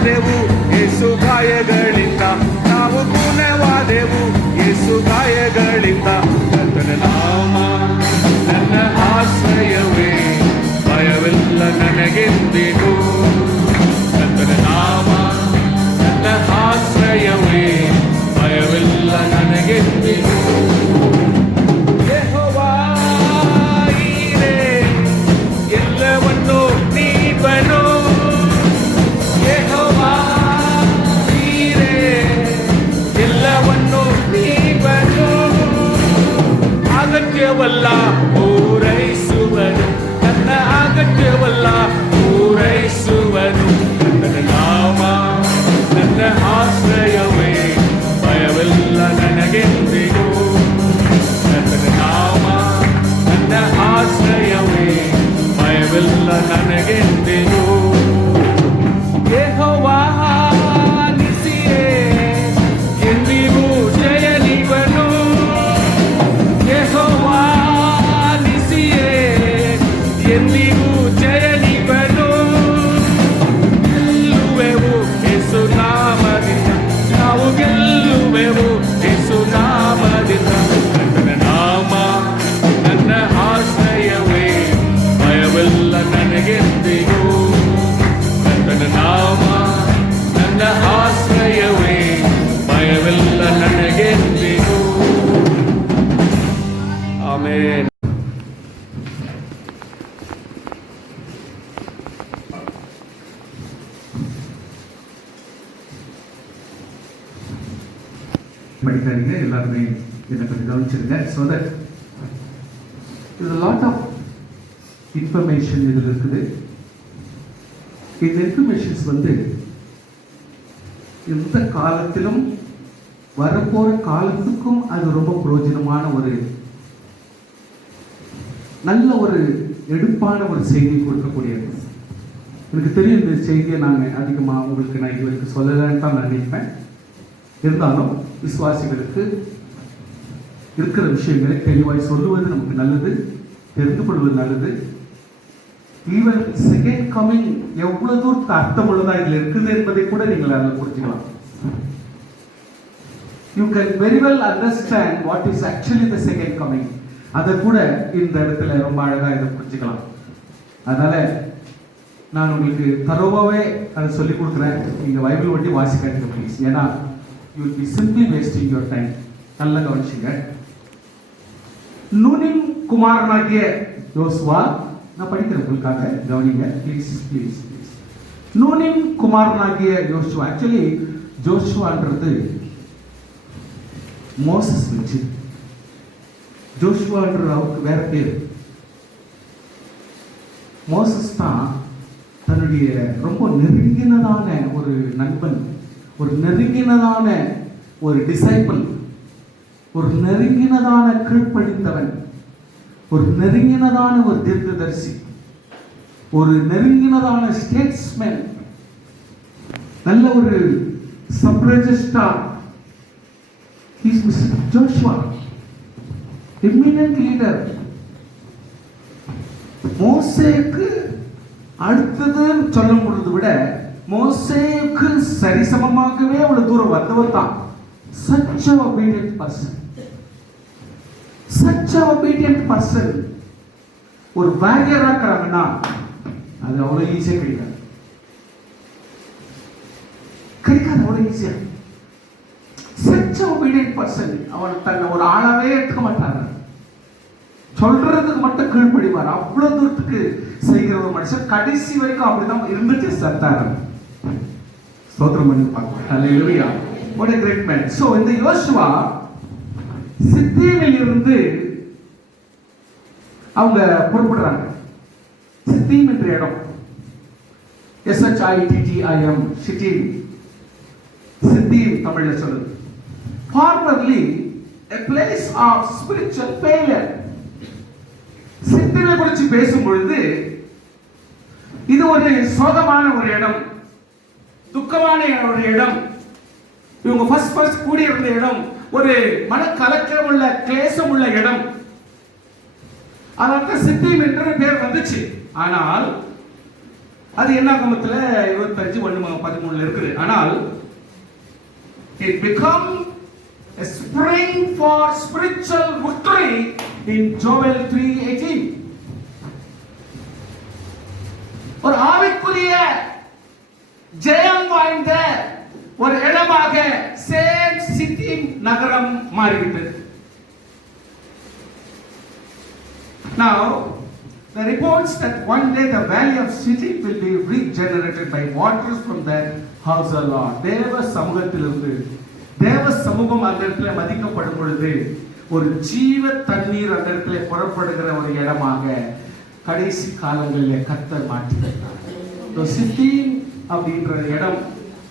ಗುಣವಾದೆವು ಯೇಸು ಗಾಯಗಳಿಂದ, ನಾವು ಗುಣವಾದೆವು ಯೇಸು ಗಾಯಗಳಿಂದ. ಕರ್ತನ ನಾಮ ನನ್ನ ಆಶ್ರಯವೇ, ಭಯವಿಲ್ಲ ನನಗೆಂದಿಗೂ. ಕರ್ತನ ನಾಮ ನನ್ನ ಆಶ್ರಯವೇ, ಭಯವಿಲ್ಲ ನನಗೆಂದಿಗೂ. ಯೆಹೋವಾ ನೀನೇ ಎಲ್ಲವನ್ನೂ ನೀವನು, ಯೆಹೋವಾ ನೀನೇ ಎಲ್ಲವನ್ನೂ ನೀವನು. ಅಗತ್ಯವಲ್ಲ ಪೂರೈಸುವನು, ನನ್ನ ಅಗತ್ಯವಲ್ಲ ಪೂರೈಸುವನು. ನನ್ನ ನಾಮ ನನ್ನ ಆಶ್ರಯವೇ, ಭಯವಿಲ್ಲ ನನಗೆಂದಿಗೂ. ನನ್ನ ನಾಮ ನನ್ನ ಆಶ್ರಯವೇ, ಭಯವಿಲ್ಲ ನನಗೆಂದಿಗೂ. ಯೆಹೋವಾ ನಿಸಿಯೇ ಎಂದಿಗೂ ಜಯ ನೀವನು, ಯೆಹೋವಾ ನಿಸಿಯೇ ಎಂದಿಗೂ ಜಯ ನೀವನು. ಗೆಲ್ಲುವೆವು ಯೇಸು ನಾಮದಿಂದ, ನಾವು ಗೆಲ್ಲುವೆವು ಯೇಸು ನಾಮದಿಂದ. ನನ್ನ ನಾಮ ನನ್ನ ಆಶ್ರಯವೇ, ಭಯವಿಲ್ಲ ನನಗೆಂದಿಗೂ. ನನ್ನ ನಾಮ ನನ್ನ ಆಶ್ರಯವೇ, ಭಯವಿಲ್ಲ ನನಗೆಂದಿಗೂ. ಆಮೆನ್. படிக்காதீங்க, எல்லாருமே என்னை கொஞ்சம் கவனிச்சிருங்க. ஸோ தட் இது லாட் ஆஃப் இன்ஃபர்மேஷன் இதில் இருக்குது. இந்த இன்ஃபர்மேஷன்ஸ் எந்த காலத்திலும் வரப்போகிற காலத்துக்கும் அது ரொம்ப பிரயோஜனமான ஒரு நல்ல ஒரு எடுப்பான ஒரு செய்தி கொடுக்கக்கூடியது. எனக்கு தெரியும் இந்த செய்தியை நாங்கள் அதிகமாக உங்களுக்கு நான் இதுவரைக்கும் சொல்லலான்னு தான் நான் நினைப்பேன். இருந்தாலும் விசுவாசிகளுக்கு இருக்கிற விஷயங்களை தெளிவாய் சொல்லுவது நமக்கு நல்லது, தெரிந்து கொள்வது நல்லது. ஈவன் செகண்ட் கமிங் எவ்வளவு தூரத்துக்கு அர்த்தம் உள்ளதா இதில் இருக்குது என்பதை கூட நீங்கள் அதில் புரிஞ்சுக்கலாம். You can very well understand what is actually the second coming. அதை கூட இந்த இடத்துல ரொம்ப அழகாக இதை புரிஞ்சுக்கலாம். அதனால நான் உங்களுக்கு தரோவாவே அதை சொல்லிக் கொடுக்குறேன். நீங்கள் பைபிள் ஒட்டி வாசிக்காதீங்க ப்ளீஸ். ஏன்னா you will be simply wasting your time. நல்ல கவனிச்சுங்க. நூனின் குமாரனாகிய யோசுவா, நான் படிக்கிறேன் உங்களுக்காக, கவனிங்க ப்ளீஸ் ப்ளீஸ் ப்ளீஸ். நூனின் குமாரனாகிய யோசுவா, ஆக்சுவலி ஜோஷுவான்றது மோசஸ் வச்சு, ஜோஷுவான்றது அவருக்கு வேற பேர். மோசஸ் தான் தன்னுடைய ரொம்ப நெருங்கினதான ஒரு நண்பன், ஒரு நெருங்கினதான ஒரு டிசைபிள், ஒரு நெருங்கினதான கீழ்ப்படிந்தவன், ஒரு நெருங்கினதான ஒரு தீர்க்கதரிசி, ஒரு நெருங்கினதான ஸ்டேட்ஸ்மேன், நல்ல ஒரு sub registrar. He is Joshua, eminent leader. மோசேக்கு அடுத்தது சொல்ல முடியதை விட மோசேக்கு சரிசமமாகவே அவ்வளவு தூரம் வந்தவர் தான். such a obedient person, such a obedient person. ஒரு வாரியர் ஆக்குறாங்கன்னா அது அவ்வளவு ஈஸியா கிடைக்காது, அவ்வளவு ஈஸியா. such a obedient person. அவன் தன்னை ஒரு ஆளாவே எடுத்துக்க மாட்டாங்க, சொல்றதுக்கு மட்டும் கீழ்ப்படிவார். அவ்வளவு தூரத்துக்கு செய்கிற ஒரு மனுஷன் கடைசி வரைக்கும் அப்படிதான் இருந்துட்டு சத்தாரு. ஸ்தோத்திரம் பண்ணி பார்க்கலாம். ஹல்லேலூயா. what a great man. so இந்த யோசுவா சித்தீமில் இருந்து அவங்க புறப்படுறாங்க. சித்தீம் என்ற இடம், SHITTIM, சித்தீம், சித்தீம் தமிழ்ல சொல்லுது. formerly a place of spiritual failure. சித்தீமை குறித்து பேசும் பொழுது இது ஒரு சோகமான ஒரு இடம், துக்கமான ஒரு இடம். இவங்க ஃபர்ஸ்ட் கூடி இருந்த இடம் ஒரு மனக்கலக்கம் உள்ள கிளேசம் உள்ள இடம். அதற்கு சித்தீம் என்ற பேர் வந்துச்சு. ஆனால் அது என்னாகமத்துல 25:1-13 இருக்குது. ஆனால் it become a spring for spiritual victory in Joel 3:18. ஒரு ஆவிக்குரிய ஜெயம் வாய்ந்த ஒரு இடமாக சேம் சிட்டி நகரம் மாறிவிட்டது. Now the reports that one day the valley of Shittim will be regenerated by waters from the house of Lord. தேவ சமூகத்திலிருந்து தேவ சமூகம் அந்த இடத்துல மதிக்கப்படும் பொழுது ஒரு ஜீவ தண்ணீர் அந்த இடத்துல புறப்படுகிற ஒரு இடமாக கடைசி காலங்களில் கர்த்தர் மாற்றினார். சித்தீம் அப்படின்ற இடம்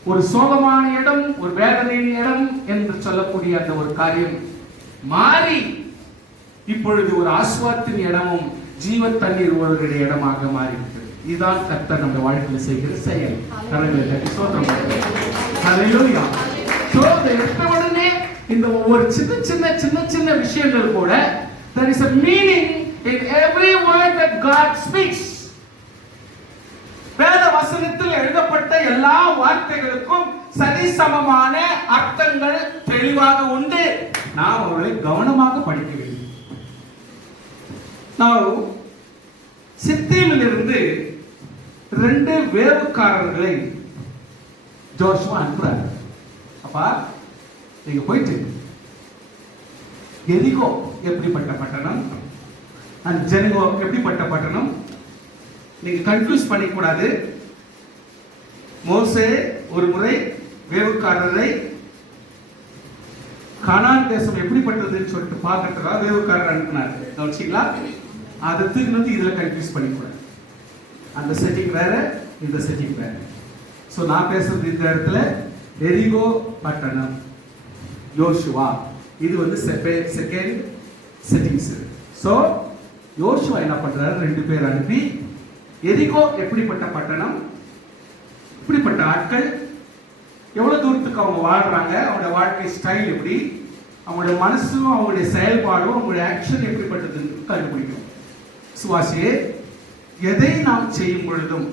ஒரு சோகமான இடம், ஒரு வேதனையின் இடம் என்று சொல்லக்கூடிய அந்த ஒரு காரியம் மாறி இப்பொழுது ஒரு ஆஸ்வாத்தின் இடமும் ஜீவ தண்ணீர் ஓடுகிற இடமாக மாறிவிட்டது. இதுதான் கர்த்தர் நம்ம வாழ்க்கையில் செய்கிற செயல். உடனே இந்த ஒவ்வொரு சின்ன விஷயங்கள் கூட there is a meaning in every word that God speaks. வேத வசனத்தில் எழுதப்பட்ட எல்லா வார்த்தைகளுக்கும் சரிசமமான அர்த்தங்கள் தெளிவாக உண்டு. நாம் அவர்களை கவனமாக படிக்க வேண்டும். சித்தீமிலிருந்து 2 வேவுக்காரர்களை ஜோஷுவா அனுப்புறாரு. அப்பா நீங்க போயிட்டு எரிகோ எப்படிப்பட்ட பட்டணம், அண்ட் ஜெரிகோ எப்படிப்பட்ட பட்டணம், நீங்க கன்ஃபியூஸ் பண்ணிக்க கூடாது. மோசே ஒரு முறை வேவுக்காரரை கானான் தேசம் எப்படிப்பட்டதுன்னு சொல்லிட்டு பார்க்கறதுக்காக வேவுக்காரர் அனுப்பினார். கவனிச்சீங்களா? அதை தூக்கி வந்து இதுல கன்ஃபியூஸ் பண்ணிக்கூடாது. அந்த செட்டிங் வேற, இந்த செட்டிங் வேற. ஸோ நான் பேசுறது இந்த இடத்துல எரிகோ பட்டணம், யோசுவா, இது வந்து செகண்ட் செட்டிங்ஸ். ஸோ யோசுவா என்ன பண்றாரு, 2 பேர் அனுப்பி எரிகோ எப்படிப்பட்ட பட்டணம், இப்படிப்பட்ட ஆட்கள், எவ்வளவு தூரத்துக்கு அவங்க வாழ்றாங்க, அவங்களுடைய வாழ்க்கை ஸ்டைல் எப்படி, அவங்களுடைய மனசும் அவங்களுடைய செயல்பாடும் அவங்களுடைய ஆக்ஷன் எப்படிப்பட்டதுன்னு கண்டுபிடிக்கும். சுவாசியே, எதை நாம் செய்யும் பொழுதும்,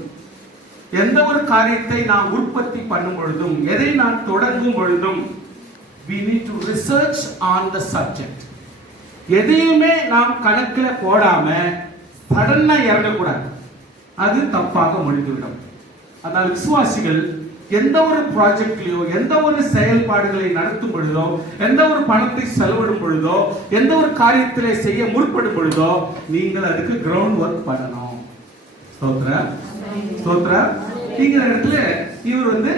எந்த ஒரு காரியத்தை நாம் உற்பத்தி பண்ணும் பொழுதும், எதை நாம் தொடங்கும் பொழுதும் we need to research on the subject. எதையுமே நாம் கணக்கில் போடாம சடனா இறங்கக்கூடாது. அது தப்பாக முடிந்துவிடும். அதனால விசுவாசிகள் எந்த ஒரு ப்ராஜெக்ட்லயோ, எந்த ஒரு செயல்பாடுகளை நடத்தும் பொழுதோ, எந்த ஒரு பணத்தை செலவிடும் பொழுதோ, எந்த ஒரு காரியத்திலே செய்ய முற்படும் பொழுதோ நீங்கள் அதுக்கு கிரவுண்ட் ஒர்க் பண்ணணும். ஸ்தோத்திரம் ஸ்தோத்திரம். இந்த இடத்துல இவர் வந்து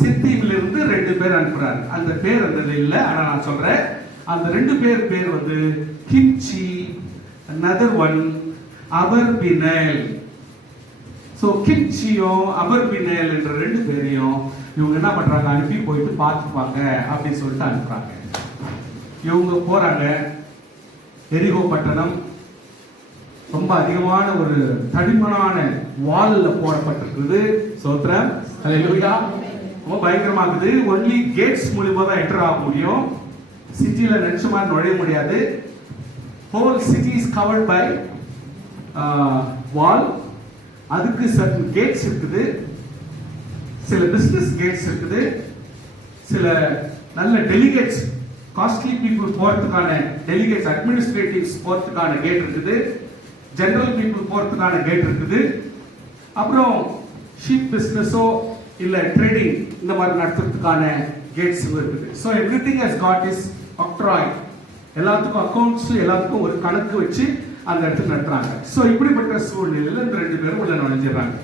சித்தீமிலிருந்து 2 பேர் அனுப்புறாரு. அந்த பேர் அந்த இல்ல, ஆனா நான் சொல்றேன் அந்த 2 பேர் வந்து கிம்சி, another one அபர்பினேல். சோ கிம்சியும் அபர்பினேல் என்ற 2 பேரையும் இவங்க என்ன பண்றாங்க, அனுப்பி போயிட்டு பார்த்துப்பாங்க அப்படின்னு சொல்லிட்டு அனுப்புறாங்க. இவங்க போறாங்க. எரிகோ பட்டணம் ரொம்ப அதிகமான ஒரு தடிமனான வால்ல போடப்பட்டிருக்குது. சோத்ரம் ஹல்லேலூயா. ரொம்ப பயங்கரமா இருக்குது. ஒன்லி கேட்ஸ் மூலமா தான் என்டர் ஆக முடியும். சிட்டில நினைச்ச மாதிரி நுழைய முடியாது. Whole city is covered by wall. அதுக்கு certain கேட்ஸ் இருக்குது, சில பிசினஸ் கேட்ஸ் இருக்குது, சில நல்ல டெலிகேட்ஸ், காஸ்ட்லி பீப்புள் போறதுக்கான டெலிகேட்ஸ், அட்மினிஸ்ட்ரேட்டிவ்ஸ் போறதுக்கான கேட் இருக்குது, ஜெனரல் பீப்புள் போறதுக்கான கேட் இருக்குது. அப்புறம் ஷீப் பிசினஸோ இல்ல ட்ரேடிங் இந்த மாதிரி நடத்துறதுக்கான கேட்ஸ் இருக்குது. So everything has got is octroi. எல்லாத்துக்கும் அக்கௌண்ட்ஸ், எல்லாத்துக்கும் ஒரு கணக்கு வச்சு அந்த இடத்துக்கு நடத்துறாங்க. ஸோ இப்படிப்பட்ட சூழ்நிலையில் இந்த 2 பேரும் உள்ள நுழைஞ்சிடறாங்க.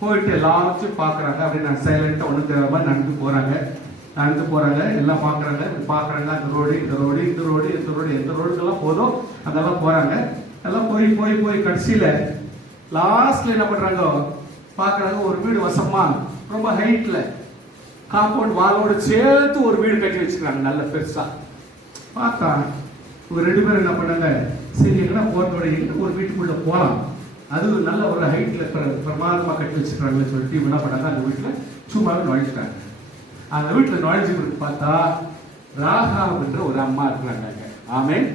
போயிட்டு எல்லாத்தையும் பார்க்குறாங்க. அப்படியே நான் சைலண்டாக ஒன்று தேவை நடந்து போகிறாங்க. எல்லாம் பார்க்குறாங்க. அந்த ரோடு, இந்த ரோடு, இந்த ரோடு, இந்த ரோடு, எந்த ரோடுக்கெல்லாம் போதோ அதெல்லாம் போகிறாங்க. எல்லாம் போய் கடைசியில் லாஸ்ட்ல என்ன பண்ணுறாங்க, பார்க்குறாங்க ஒரு வீடு வசமா ரொம்ப ஹைட்ல காம்பவுண்ட் வாலோடு சேர்த்து ஒரு வீடு கட்டி வச்சுக்கிறாங்க, நல்ல பெருசா. பார்த்தா இவங்க 2 பேரும் என்ன பண்ணாங்க, சரி எங்கன்னா போறதோட எங்க ஒரு வீட்டுக்குள்ள போகலாம், அது நல்ல ஒரு ஹைட்ல பிரமாதமா கட்டி வச்சுக்கிறாங்கன்னு சொல்லிட்டு இவங்க என்ன பண்ணாங்க, அந்த வீட்டுல சும்மாவே நுழைஞ்சிட்டாங்க. அந்த வீட்டுல நுழைஞ்சு பார்த்தா ராகாப் என்ற ஒரு அம்மா இருக்கிறாங்க. ஆமென்.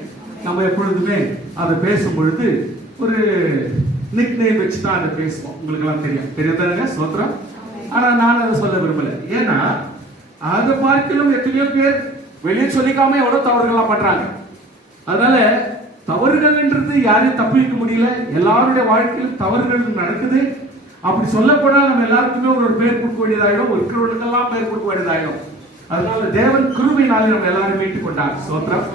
நம்ம எப்பொழுதுமே அதை பேசும் பொழுது ஒரு நிக் நேம் வச்சு தான் அதை பேசுவோம். உங்களுக்கு எல்லாம் தெரியும் தானே ஸ்தோத்திரம். ஆனா நான் அதை சொல்ல விரும்பல. ஏன்னா அதை பார்க்கலும் எத்தனையோ பேர் வெளியே சொல்லிக்காம எவ்வளவு தவறுகள்லாம் பண்றாங்க. அதனால தவறுகள்ன்றது யாரையும் தப்பிக்க முடியல. எல்லாருடைய வாழ்க்கையிலும் தவறுகள் நடக்குது. அப்படி சொல்லப்போனா நம்ம எல்லாருக்குமே ஒரு பேர் கொடுக்க வேண்டியதாயிடும், இருக்கிறவர்களுக்கெல்லாம் பேர் கொடுக்க வேண்டியதாயிடும். அதனால தேவன் கிருபையினாலே நம்ம எல்லாரும் மீட்டுக் கொண்டார். ஸ்தோத்திரம்.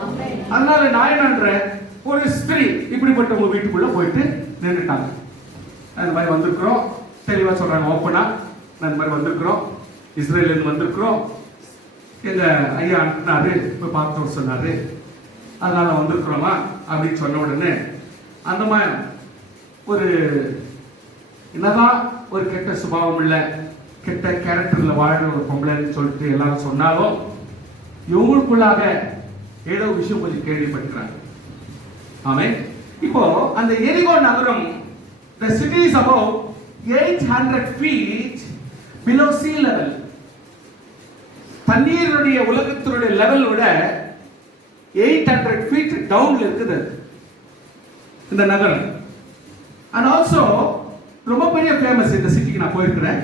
அதனால நான் என்னன்றேன், ஒரு ஸ்திரீ இப்படிப்பட்ட உங்க வீட்டுக்குள்ள போயிட்டு நின்றுட்டாங்க. அந்த மாதிரி வந்திருக்கிறோம், தெளிவா சொல்றாங்க ஓப்பனா, அந்த மாதிரி வந்திருக்கிறோம், இஸ்ரேல்ல இருந்து வந்திருக்கிறோம், எங்க ஐயா அனுப்பினாரு, போய் பார்த்து சொன்னாரு, அதனால வந்திருக்கிறோமா அப்படின்னு சொன்ன உடனே அந்த மாதிரி ஒரு என்னதான் ஒரு கெட்ட சுபாவம் இல்ல, கெட்ட கேரக்டர்ல வாழ்ற ஒரு பொம்பளைன்னு சொல்லிட்டு எல்லாரும் சொன்னாலும் இவங்களுக்குள்ளாக ஏதோ விஷயம் கொஞ்சம் கேள்விப்பட்டிருக்கிறாங்க. ஆமென். இப்போ அந்த எரிகோ நகரம், the city is about 800 feet below sea level. தண்ணீருடைய உலகத்தினுடைய லெவல் விட 800 feet டவுன்ல இருக்குது இந்த நகரம். and also ரொம்ப பெரிய ஃபேமஸ் இந்த சிட்டிக்கு நான் போயிருக்கிறேன்.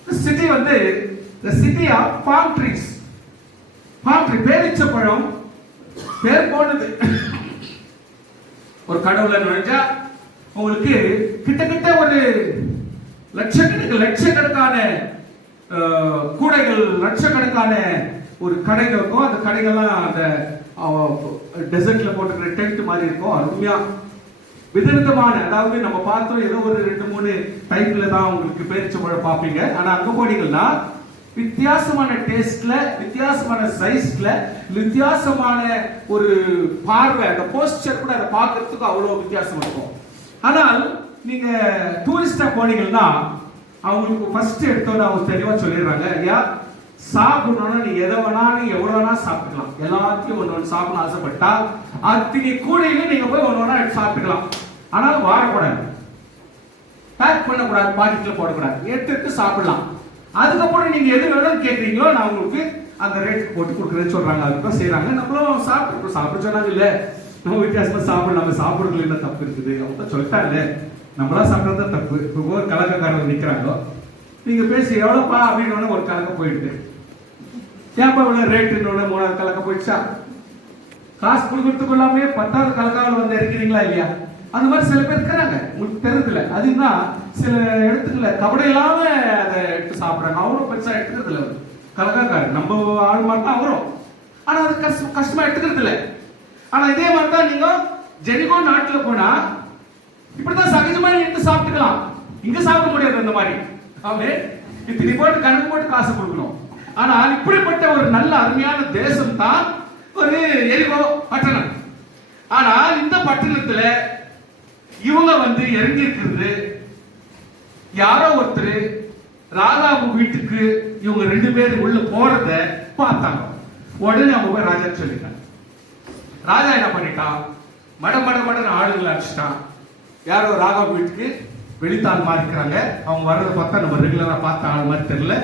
இந்த சிட்டி வந்து the city of palm trees. palm tree பேரிச்ச பழம் பேர் போனது. ஒரு கடவுள நுழைஞ்சா உங்களுக்கு கிட்டத்தட்ட ஒரு லட்சக்கணக்கான கூடைகள், லட்சக்கணக்கான ஒரு கடைகள் இருக்கும். அந்த கடைகள்லாம் அந்த டெசர்ட்ல போட்டுக்கிற டென்ட் மாதிரி இருக்கும். அருமையா விதவிதமான, அதாவது நம்ம பார்த்தோம் ஏதோ ஒரு 2-3 டைப்ல தான் உங்களுக்கு பேரிச்சம்பழம் பார்ப்பீங்க. ஆனா அங்க போனீங்கன்னா வித்தியாசமான டேஸ்ட்ல, வித்தியாசமான சைஸ்ல, வித்தியாசமான ஒரு பார்வை, அந்த போஸ்டர் கூட அதை பார்க்கறதுக்கு அவ்வளவு வித்தியாசம் இருக்கும். ஆனால் நீங்க டூரிஸ்டா போனீங்கன்னா அவங்களுக்கு ஃபர்ஸ்ட் எடுத்தோட அவங்க தெளிவா சொல்லிடுறாங்க, ஐயா சாப்பிடணும்னா நீ எதை வேணாலும் எவ்வளவு வேணா சாப்பிட்டுக்கலாம், எல்லாத்தையும் ஒன்று சாப்பிடணும் ஆசைப்பட்டா அத்தனை கூடையில நீங்க போய் ஒன்று எடுத்து சாப்பிட்டுக்கலாம். ஆனால் வாழக்கூடாது, பேக் பண்ணக்கூடாது, பாக்கெட்ல போடக்கூடாது, எடுத்து சாப்பிடலாம். அதுக்கப்புறம் நீங்க எது வேணும்னு கேட்குறீங்களோ நான் உங்களுக்கு அந்த ரேட்டுக்கு போட்டு கொடுக்குறேன்னு சொல்றாங்க. அதுதான் செய்யறாங்க. நம்மளும் சாப்பிட சொன்னாங்க இல்ல, நம்ம வித்தியாசமா சாப்பிடலாம், நம்ம சாப்பிடுறதுல என்ன தப்பு இருக்குது, அவங்க சொல்லிட்டாங்க. நம்மளா சாப்பிட்றது தப்பு. இப்போ ஒரு கலக்கக்காரங்க நிற்கிறாங்க, நீங்க பேசி எவ்வளோப்பா அப்படின்னு ஒரு கலக்க போயிடுது, ஏன்ப்பா இவ்வளோ ரேட்டுன்னு 3வது கலக்க போயிடுச்சா, காசு கொடுக்கறதுக்குள்ளாமே 10வது கலக்காவில் வந்து இருக்கிறீங்களா இல்லையா? அந்த மாதிரி சில பேர் இருக்கிறாங்க, உங்களுக்கு தெரியுதுல. அதுனா சில இடத்துக்குல கபடி இல்லாம அதை எடுத்து சாப்பிட்றாங்க. அவரும் பெருசா எடுத்துக்கிறது இல்லை, கலக்காக்காரு நம்ம ஆள் மட்டும் அவரும். ஆனா அது கஷ்டமா எடுத்துக்கிறது இல்லை. ஆனா இதே மாதிரி தான் நீங்க ஜெரிகோ நாட்டுல போனா இப்படிதான் சகஜமா எடுத்து சாப்பிட்டுக்கலாம். இங்க சாப்பிட முடியாது அந்த மாதிரி. ஆமே இத்தனை போட்டு கணக்கு போட்டு காசு கொடுக்கணும். ஆனால் இப்படிப்பட்ட ஒரு நல்ல அருமையான தேசம் தான் ஒரு எரிகோ பட்டணம். ஆனால் இந்த பட்டணத்துல இவங்க வந்து இறங்கி இருக்கிறது, யாரோ ஒருத்தர் ராஜாவு வீட்டுக்கு இவங்க 2 பேர் உள்ள போறத பார்த்தாங்க. உடனே அவங்க போய் ராஜா சொல்லிட்டாங்க. ராஜா என்ன பண்ணிட்டான், மட ஆளுங்களை அடிச்சிட்டான். யாரோ ராகவ் வீட்டுக்கு வெளித்தாள் மாதிரி இருக்கிறாங்க, அவங்க வர்றதை பார்த்தா நம்ம ரெகுலரா பார்த்த ஆள் மாதிரி தெரியல,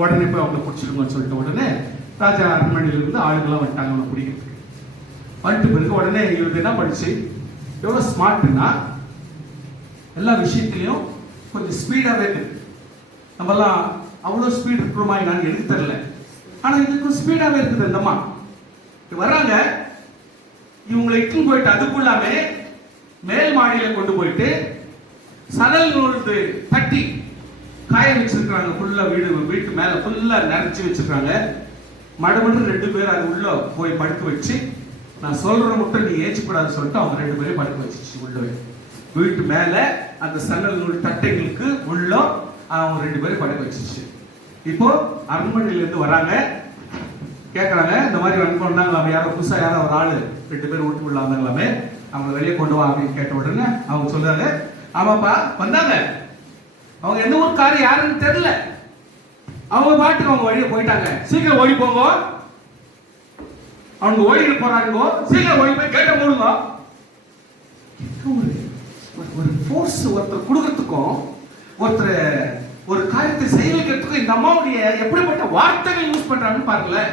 உடனே போய் அவங்களை பிடிச்சிருக்கோம்னு சொல்லிட்டு உடனே ராஜா அரண்மனையில இருந்து ஆளுங்கெல்லாம் வந்துட்டாங்க அவனை பிடிக்கிறதுக்கு. வந்துட்டு பிறகு உடனே இவருக்கு என்ன படிச்சு எவ்வளவு ஸ்மார்ட்னா எல்லா விஷயத்திலையும் கொஞ்சம் ஸ்பீடாவே இருக்கு. நம்மெல்லாம் அவ்வளவு ஸ்பீட் இருக்கிறோமா என்னன்னு எனக்கு தெரியல, ஆனா இதுக்கும் ஸ்பீடாவே இருக்குது. அந்தம்மா வர்றாங்க, இவங்களை இட்டுன்னு போயிட்டு அதுக்குள்ளாமே மேல் மாடியில கொண்டு போயிட்டு சணல் நூறு தட்டி காய வச்சிருக்காங்க. ஃபுல்லா வீட்டு மேல ஃபுல்லா நிறைச்சு வச்சிருக்காங்க. மடமட்டு 2 பேர் அது உள்ள போய் படுக்க வச்சு, நான் சொல்ற மட்டும் நீ ஏச்சுக்கூடாதுன்னு சொல்லிட்டு அவங்க 2 பேரையும் படுக்க வச்சிச்சு உள்ள வீட்டு மேல. அந்த சணல் நூறு தட்டைகளுக்கு உள்ள அவங்க 2 பேரும் படுக்க வச்சிச்சு. இப்போ அரண்மனையில இருந்து வராங்க, கேட்கறாங்க இந்த மாதிரி வந்தாங்களாமே, யாரோ புதுசா யாரோ ஒரு ஆளு 2 பேர் வீட்டு உள்ள வந்தாங்களாமே, அவங்க வெளியே கொண்டு வா அப்படின்னு கேட்ட உடனே அவங்க சொல்றாங்க, ஆமாப்பா வந்தாங்க, அவங்க எந்த ஊருக்காரர் யாருன்னு தெரியல, அவங்க பாட்டுக்கு அவங்க வழியை போயிட்டாங்க, சீக்கிரம் ஓடி போங்க, அவங்க ஓடிட்டு போறாங்க, சீக்கிரம் ஓடி போய் கேட்ட மூடுங்க. ஒரு ஃபோர்ஸ் ஒருத்தர் கொடுக்கறதுக்கும் ஒருத்தர் ஒரு காரியத்தை செய்ய வைக்கிறதுக்கும் இந்த அம்மாவுடைய எப்படிப்பட்ட வார்த்தைகள் யூஸ் பண்றாங்கன்னு பாருங்களேன்.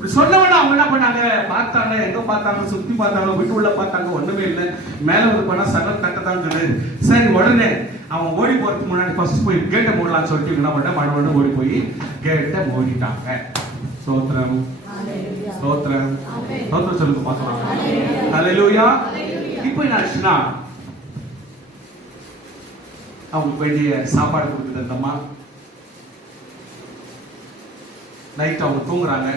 இப்படி சொன்னவன அவங்க என்ன பண்ணாங்க, பார்த்தாங்க, எங்க பார்த்தாங்க, சுத்தி பார்த்தாங்க, வீட்டு உள்ள பார்த்தாங்க, ஒண்ணுமே இல்லை. மேல வந்து பண்ணா சகல் கட்டதாங்க. சரி, உடனே அவன் ஓடி போறதுக்கு முன்னாடி ஃபர்ஸ்ட் போய் கேட்டை மூடலாம்னு சொல்லிட்டு என்ன பண்ண மழை ஓடி போய் கேட்டை மூடிட்டாங்க. ஸ்தோத்திரம், ஸ்தோத்திரம், ஸ்தோத்திரம் சொல்லுங்க பார்க்கலாம். ஹல்லேலூயா. இப்போ என்ன ஆச்சுன்னா, அவங்களுக்கு வேண்டிய சாப்பாடு கொடுக்குது அந்த அம்மா. நைட் அவங்க தூங்குறாங்க.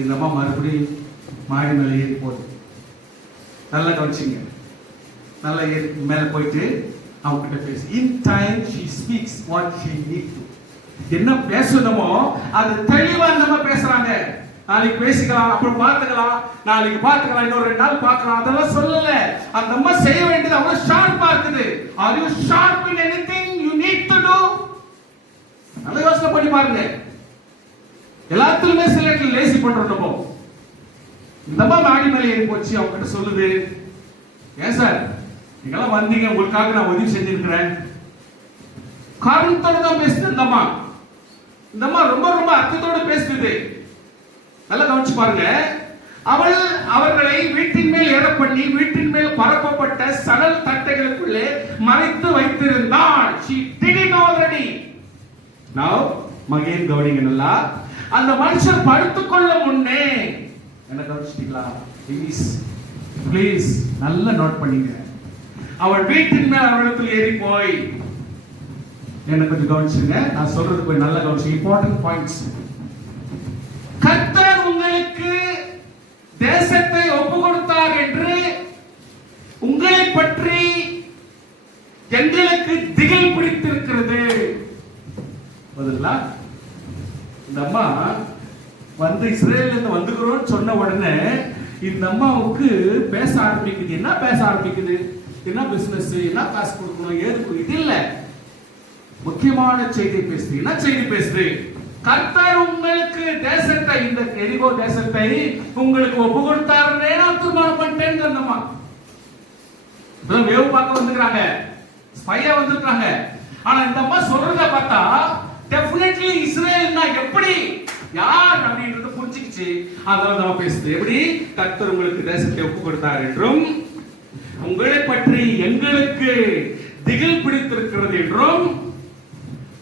இந்த அம்மா மறுபடியும் மாடி மேலே ஏறி போகுது. நல்லா கவனிச்சிங்க. நல்லா ஏறி மேலே போயிட்டு அவங்க கிட்ட பேசு. In time she speaks what she need to. என்ன பேசணுமோ அது தெளிவா நம்ம பேசுறாங்க. நாளைக்கு பேசிக்கலாம், அப்புறம் பார்த்துக்கலாம், நாளைக்கு பார்த்துக்கலாம், இன்னொரு 2 நாள் பார்க்கலாம், அதெல்லாம் சொல்லல. அந்த அம்மா செய்ய வேண்டியது அவ்வளவு ஷார்ப்பா இருக்குது. Are you sharp in anything you need to do? நல்லா யோசனை பண்ணி பாருங்க. எல்லாத்துலயுமே சில இடத்துல லேசி பண்றோம் நம்ம. இந்த அம்மா மாடி மேலே ஏறி போச்சு. அவங்க கிட்ட சொல்லுது, ஏன் சார் நீங்களாம் வந்தீங்க, உங்களுக்காக நான் உதவி செஞ்சிருக்கிறேன். காரணத்தோட தான் பேசுது இந்த அம்மா. இந்த அம்மா ரொம்ப ரொம்ப அர்த்தத்தோட பேசுது. நல்லா கவனிச்சு பாருங்க. அவர்களை வீட்டின் மேல் ஏற பண்ணி வீட்டின் மேல் பரப்பப்பட்ட சகல தட்டைகளுக்குள்ளே மறைத்து வைத்திருந்தாள். She did it already. Now மகன் கவனிங்க நல்லா. அந்த மனுஷன் படுத்துக்கொள்ள முன்னே என்ன கவனிச்சிட்டீங்களா? ப்ளீஸ் நல்லா நோட் பண்ணீங்க. அவள் வீட்டின் மேல் அவரிடத்தில் ஏறி போய் என்ன கொஞ்சம் கவனிச்சுங்க. நான் சொல்றது போய் நல்லா கவனிச்சு. Important points. கர்த்தர் உங்களுக்கு தேசத்தை ஒப்பு கொடுத்தார் என்று உங்களை பற்றி எங்களுக்கு திகில் பிடித்திருக்கிறது. இந்த அம்மா வந்து இஸ்ரேல்ல இருந்து வந்துக்கிறோம்னு சொன்ன உடனே இந்த அம்மாவுக்கு பேச ஆரம்பிக்குது. என்ன பேச ஆரம்பிக்குது? என்ன பிசினஸ், என்ன காசு கொடுக்கணும், ஏது இது இல்ல, முக்கியமான செய்தி பேசுது. என்ன செய்தி பேசுது? கர்த்தர் உங்களுக்கு தேசத்தை, இந்த எரிகோ தேசத்தை உங்களுக்கு ஒப்பு கொடுத்தாருன்னே நான் தீர்மானம் பண்ணிட்டேன்னு சொன்னம்மா. வேவு பார்க்க வந்துக்கிறாங்க, ஸ்பையா வந்துட்டாங்க. ஆனா இந்த அம்மா சொல்றத பார்த்தா டெஃபினெட்லி இஸ்ரேல்னா எப்படி, யார் அப்படின்றது புரிஞ்சுக்கிச்சு. அதனால நம்ம பேசுது. எப்படி? கர்த்தர் உங்களுக்கு தேசத்தை ஒப்பு கொடுத்தார் என்றும் உங்களை பற்றி எங்களுக்கு திகில் பிடித்திருக்கிறது என்றும்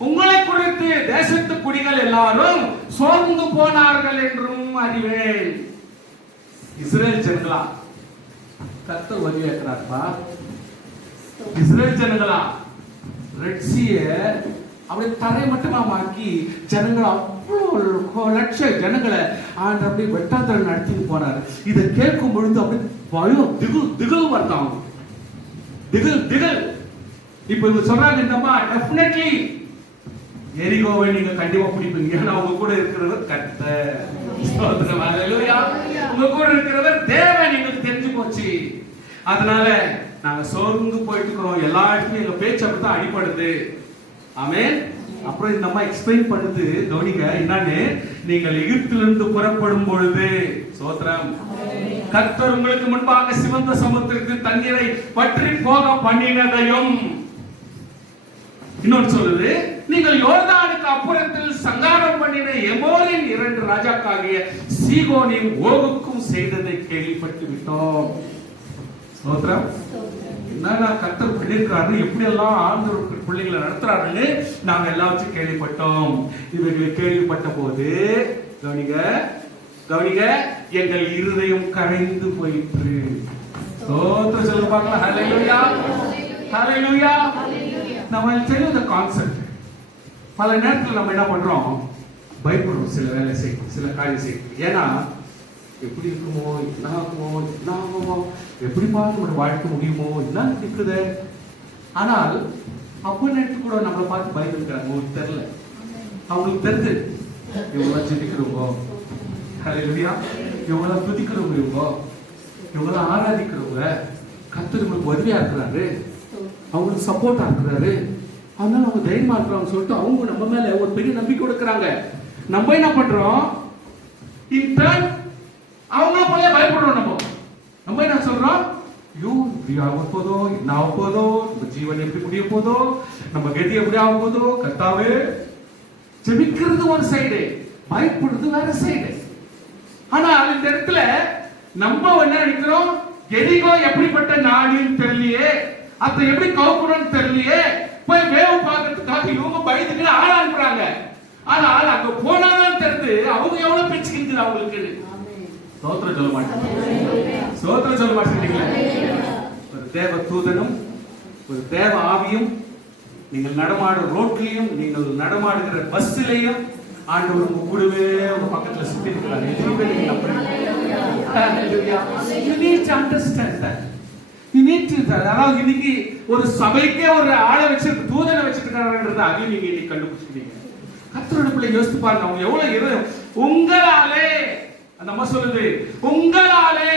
உங்களை குறித்து தேசத்து குடிகள் எல்லாரும் சோர்ந்து போனார்கள் என்றும் அறிவேன். இஸ்ரேல் ஜனங்களா கர்த்தர் வழியாக்குறார்ப்பா. இஸ்ரேல் ஜனங்களா ரெட் சீய அப்படியே தரை மட்டுமா மாக்கி ஜனங்களை அவ்வளோ லட்ச ஜனங்களை ஆண்டு அப்படியே வெட்டாந்தரை நடத்திட்டு போனார். இதை கேட்கும் பொழுது அப்படியே பயம், திகில் திகில் வருதாங்க. திகில் திகில். இப்ப இவங்க சொல்றாங்க, இந்த அம்மா டெஃபினெட்லி எரிகோவை நீங்க கண்டிப்பா பிடிப்பீங்க. ஏன்னா உங்க கூட இருக்கிறவர் கர்த்தர். ஸ்தோத்திரம், ஹல்லேலூயா. உங்க கூட இருக்கிறவர் தேவன் எங்களுக்கு தெரிஞ்சு போச்சு. அதனால நாங்க சோர்ந்து போயிட்டு இருக்கிறோம். எல்லா இடத்துலயும் எங்க பேச்சு அப்படித்தான் அடிபடுது. ஆமென். அப்புறம் இந்த அம்மா எக்ஸ்பிளைன் பண்ணுது. கவனிங்க என்னன்னு. நீங்கள் எகிப்திலிருந்து புறப்படும் பொழுது, ஸ்தோத்திரம், கர்த்தர் உங்களுக்கு முன்பாக சிவந்த சமுத்திரத்து தண்ணீரை பற்றி போக பண்ணினதையும், இன்னொன்று சொல்லுது, நீங்கள் யோர்தானுக்கு அப்புறத்தில் சங்காரம் பண்ணின எமோரின் 2 ராஜாக்காகிய சீகோனின் ஓகுக்கும் செய்ததை கேள்விப்பட்டு விட்டோம். ஸ்தோத்திரம். என்னன்னா கர்த்தர் பண்ணிருக்காரு, எப்படி எல்லாம் ஆண்டவர் பிள்ளைகளை நடத்துறாருன்னு நாங்க எல்லாத்தையும் கேள்விப்பட்டோம். இவர்களை கேள்விப்பட்ட போது கவனிங்க கவனிங்க, எங்கள் இருதயம் கரைந்து போயிற்று. ஸ்தோத்திரம் சொல்லுங்க பார்க்கலாம். ஹல்லேலூயா, ஹல்லேலூயா. நம்ம தெரியும் இந்த கான்செப்ட். பல நேரத்தில் நம்ம என்ன பண்றோம், பயப்படுறோம் சில வேலை செய்யும், சில காரியம் செய்யும். ஏன்னா எப்படி இருக்குமோ, என்ன ஆகுமோ, என்ன ஆகுமோ, எப்படி பார்த்து ஒரு வாழ்க்கை முடியுமோ, என்ன இருக்குது. ஆனால் அப்போனேட்டு கூட நம்மளை பார்த்து பயந்துருக்கிறாங்க. உங்களுக்கு தெரியல, அவங்களுக்கு தெரிஞ்சு இவங்களாம் சிந்திக்கிறவங்க, ஹல்லேலூயா, இவங்களாம் துதிக்கிறவங்க, இவங்களாம் ஆராதிக்கிறவங்க, கர்த்தர் உங்களுக்கு உதவியா இருக்கிறாரு, அவங்களுக்கு சப்போர்ட்டா இருக்கிறாரு, அதனால அவங்க தைரியமா இருக்கிறாங்க சொல்லிட்டு அவங்க நம்ம மேல ஒரு பெரிய நம்பிக்கை கொடுக்குறாங்க. நம்ம என்ன பண்றோம், இன்டர்ன் அவங்கள போல பயப்படுறோம். நம்ம என்ன சொல்றோம், ஐயோ இப்படி ஆக போதோ, என்ன ஆக போதோ, நம்ம ஜீவன் எப்படி முடிய போதோ, நம்ம கதி எப்படி ஆக போதோ. கர்த்தாவே, ஜெபிக்கிறது ஒரு சைடு, பயப்படுறது வேற சைடு. ஆனால் இந்த இடத்துல நம்ம என்ன நினைக்கிறோம், எரிகோ எப்படிப்பட்ட நாடுன்னு தெரியலையே, அதை எப்படி கவுக்கணும்னு தெரியலையே, போய் வேவு பார்க்கறதுக்காக இவங்க பயந்துக்கிட்டு ஆள் அனுப்புறாங்க. ஆனால் அங்க போனாதான் தெரிந்து அவங்க எவ்வளவு பேச்சுக்கிட்டு அவங்களுக்கு சோத்திரம் சொல்ல மாட்டேன், சோத்திரம் சொல்ல மாட்டேங்கிறீங்களா? ஒரு தேவ தூதனும் ஒரு தேவ ஆவியும் நீங்கள் நடமாடும் ரோட்லையும் நீங்கள் நடமாடுகிற பஸ்ஸிலையும் ஆண்டவர் உங்க கூடவே உங்க பக்கத்துல சுத்தி இருக்கிறாங்க. எத்தனை பேர் நீங்க நம்புறீங்க? You need to understand that. You need to, அதாவது இன்னைக்கு ஒரு சபைக்கே ஒரு ஆளை வச்சிருக்கு, தூதனை வச்சிருக்காங்கன்றது அதையும் நீங்க இன்னைக்கு கண்டுபிடிச்சிட்டீங்க. கர்த்தருடைய பிள்ளை யோசித்து பாருங்க, அவங்க எவ்வளவு உங்களாலே, அந்த அம்மா சொல்லுது, உங்களாலே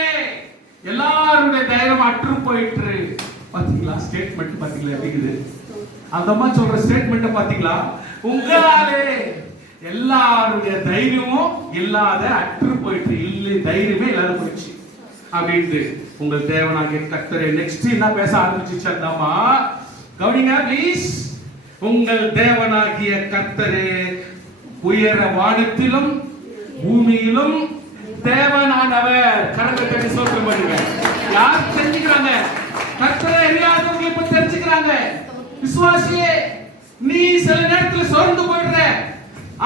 எல்லாருடைய தைரியம் அற்று போயிட்டு. பாத்தீங்களா ஸ்டேட்மெண்ட்? பாத்தீங்களா எப்படி அந்த அம்மா சொல்ற ஸ்டேட்மெண்ட் பாத்தீங்களா? உங்களாலே எல்லாருடைய தைரியமும் இல்லாத அற்று போயிட்டு, இல்லை தைரியமே இல்லாத போயிடுச்சு அப்படின்ட்டு. உங்கள் தேவனாகிய கர்த்தரே நெக்ஸ்ட் என்ன பேச ஆரம்பிச்சிச்சு அந்த அம்மா, கவனிங்க ப்ளீஸ். உங்கள் தேவனாகிய கர்த்தரே உயர வானத்திலும் பூமியிலும் தேவனானவர். கரங்களை தட்டி சோத்திரம் பண்ணுங்க. யார் தெரிஞ்சுக்கிறாங்க? கர்த்தரை அறியாதவங்க இப்ப தெரிஞ்சுக்கிறாங்க. விசுவாசியே, நீ சில நேரத்தில் சோர்ந்து போயிடுற,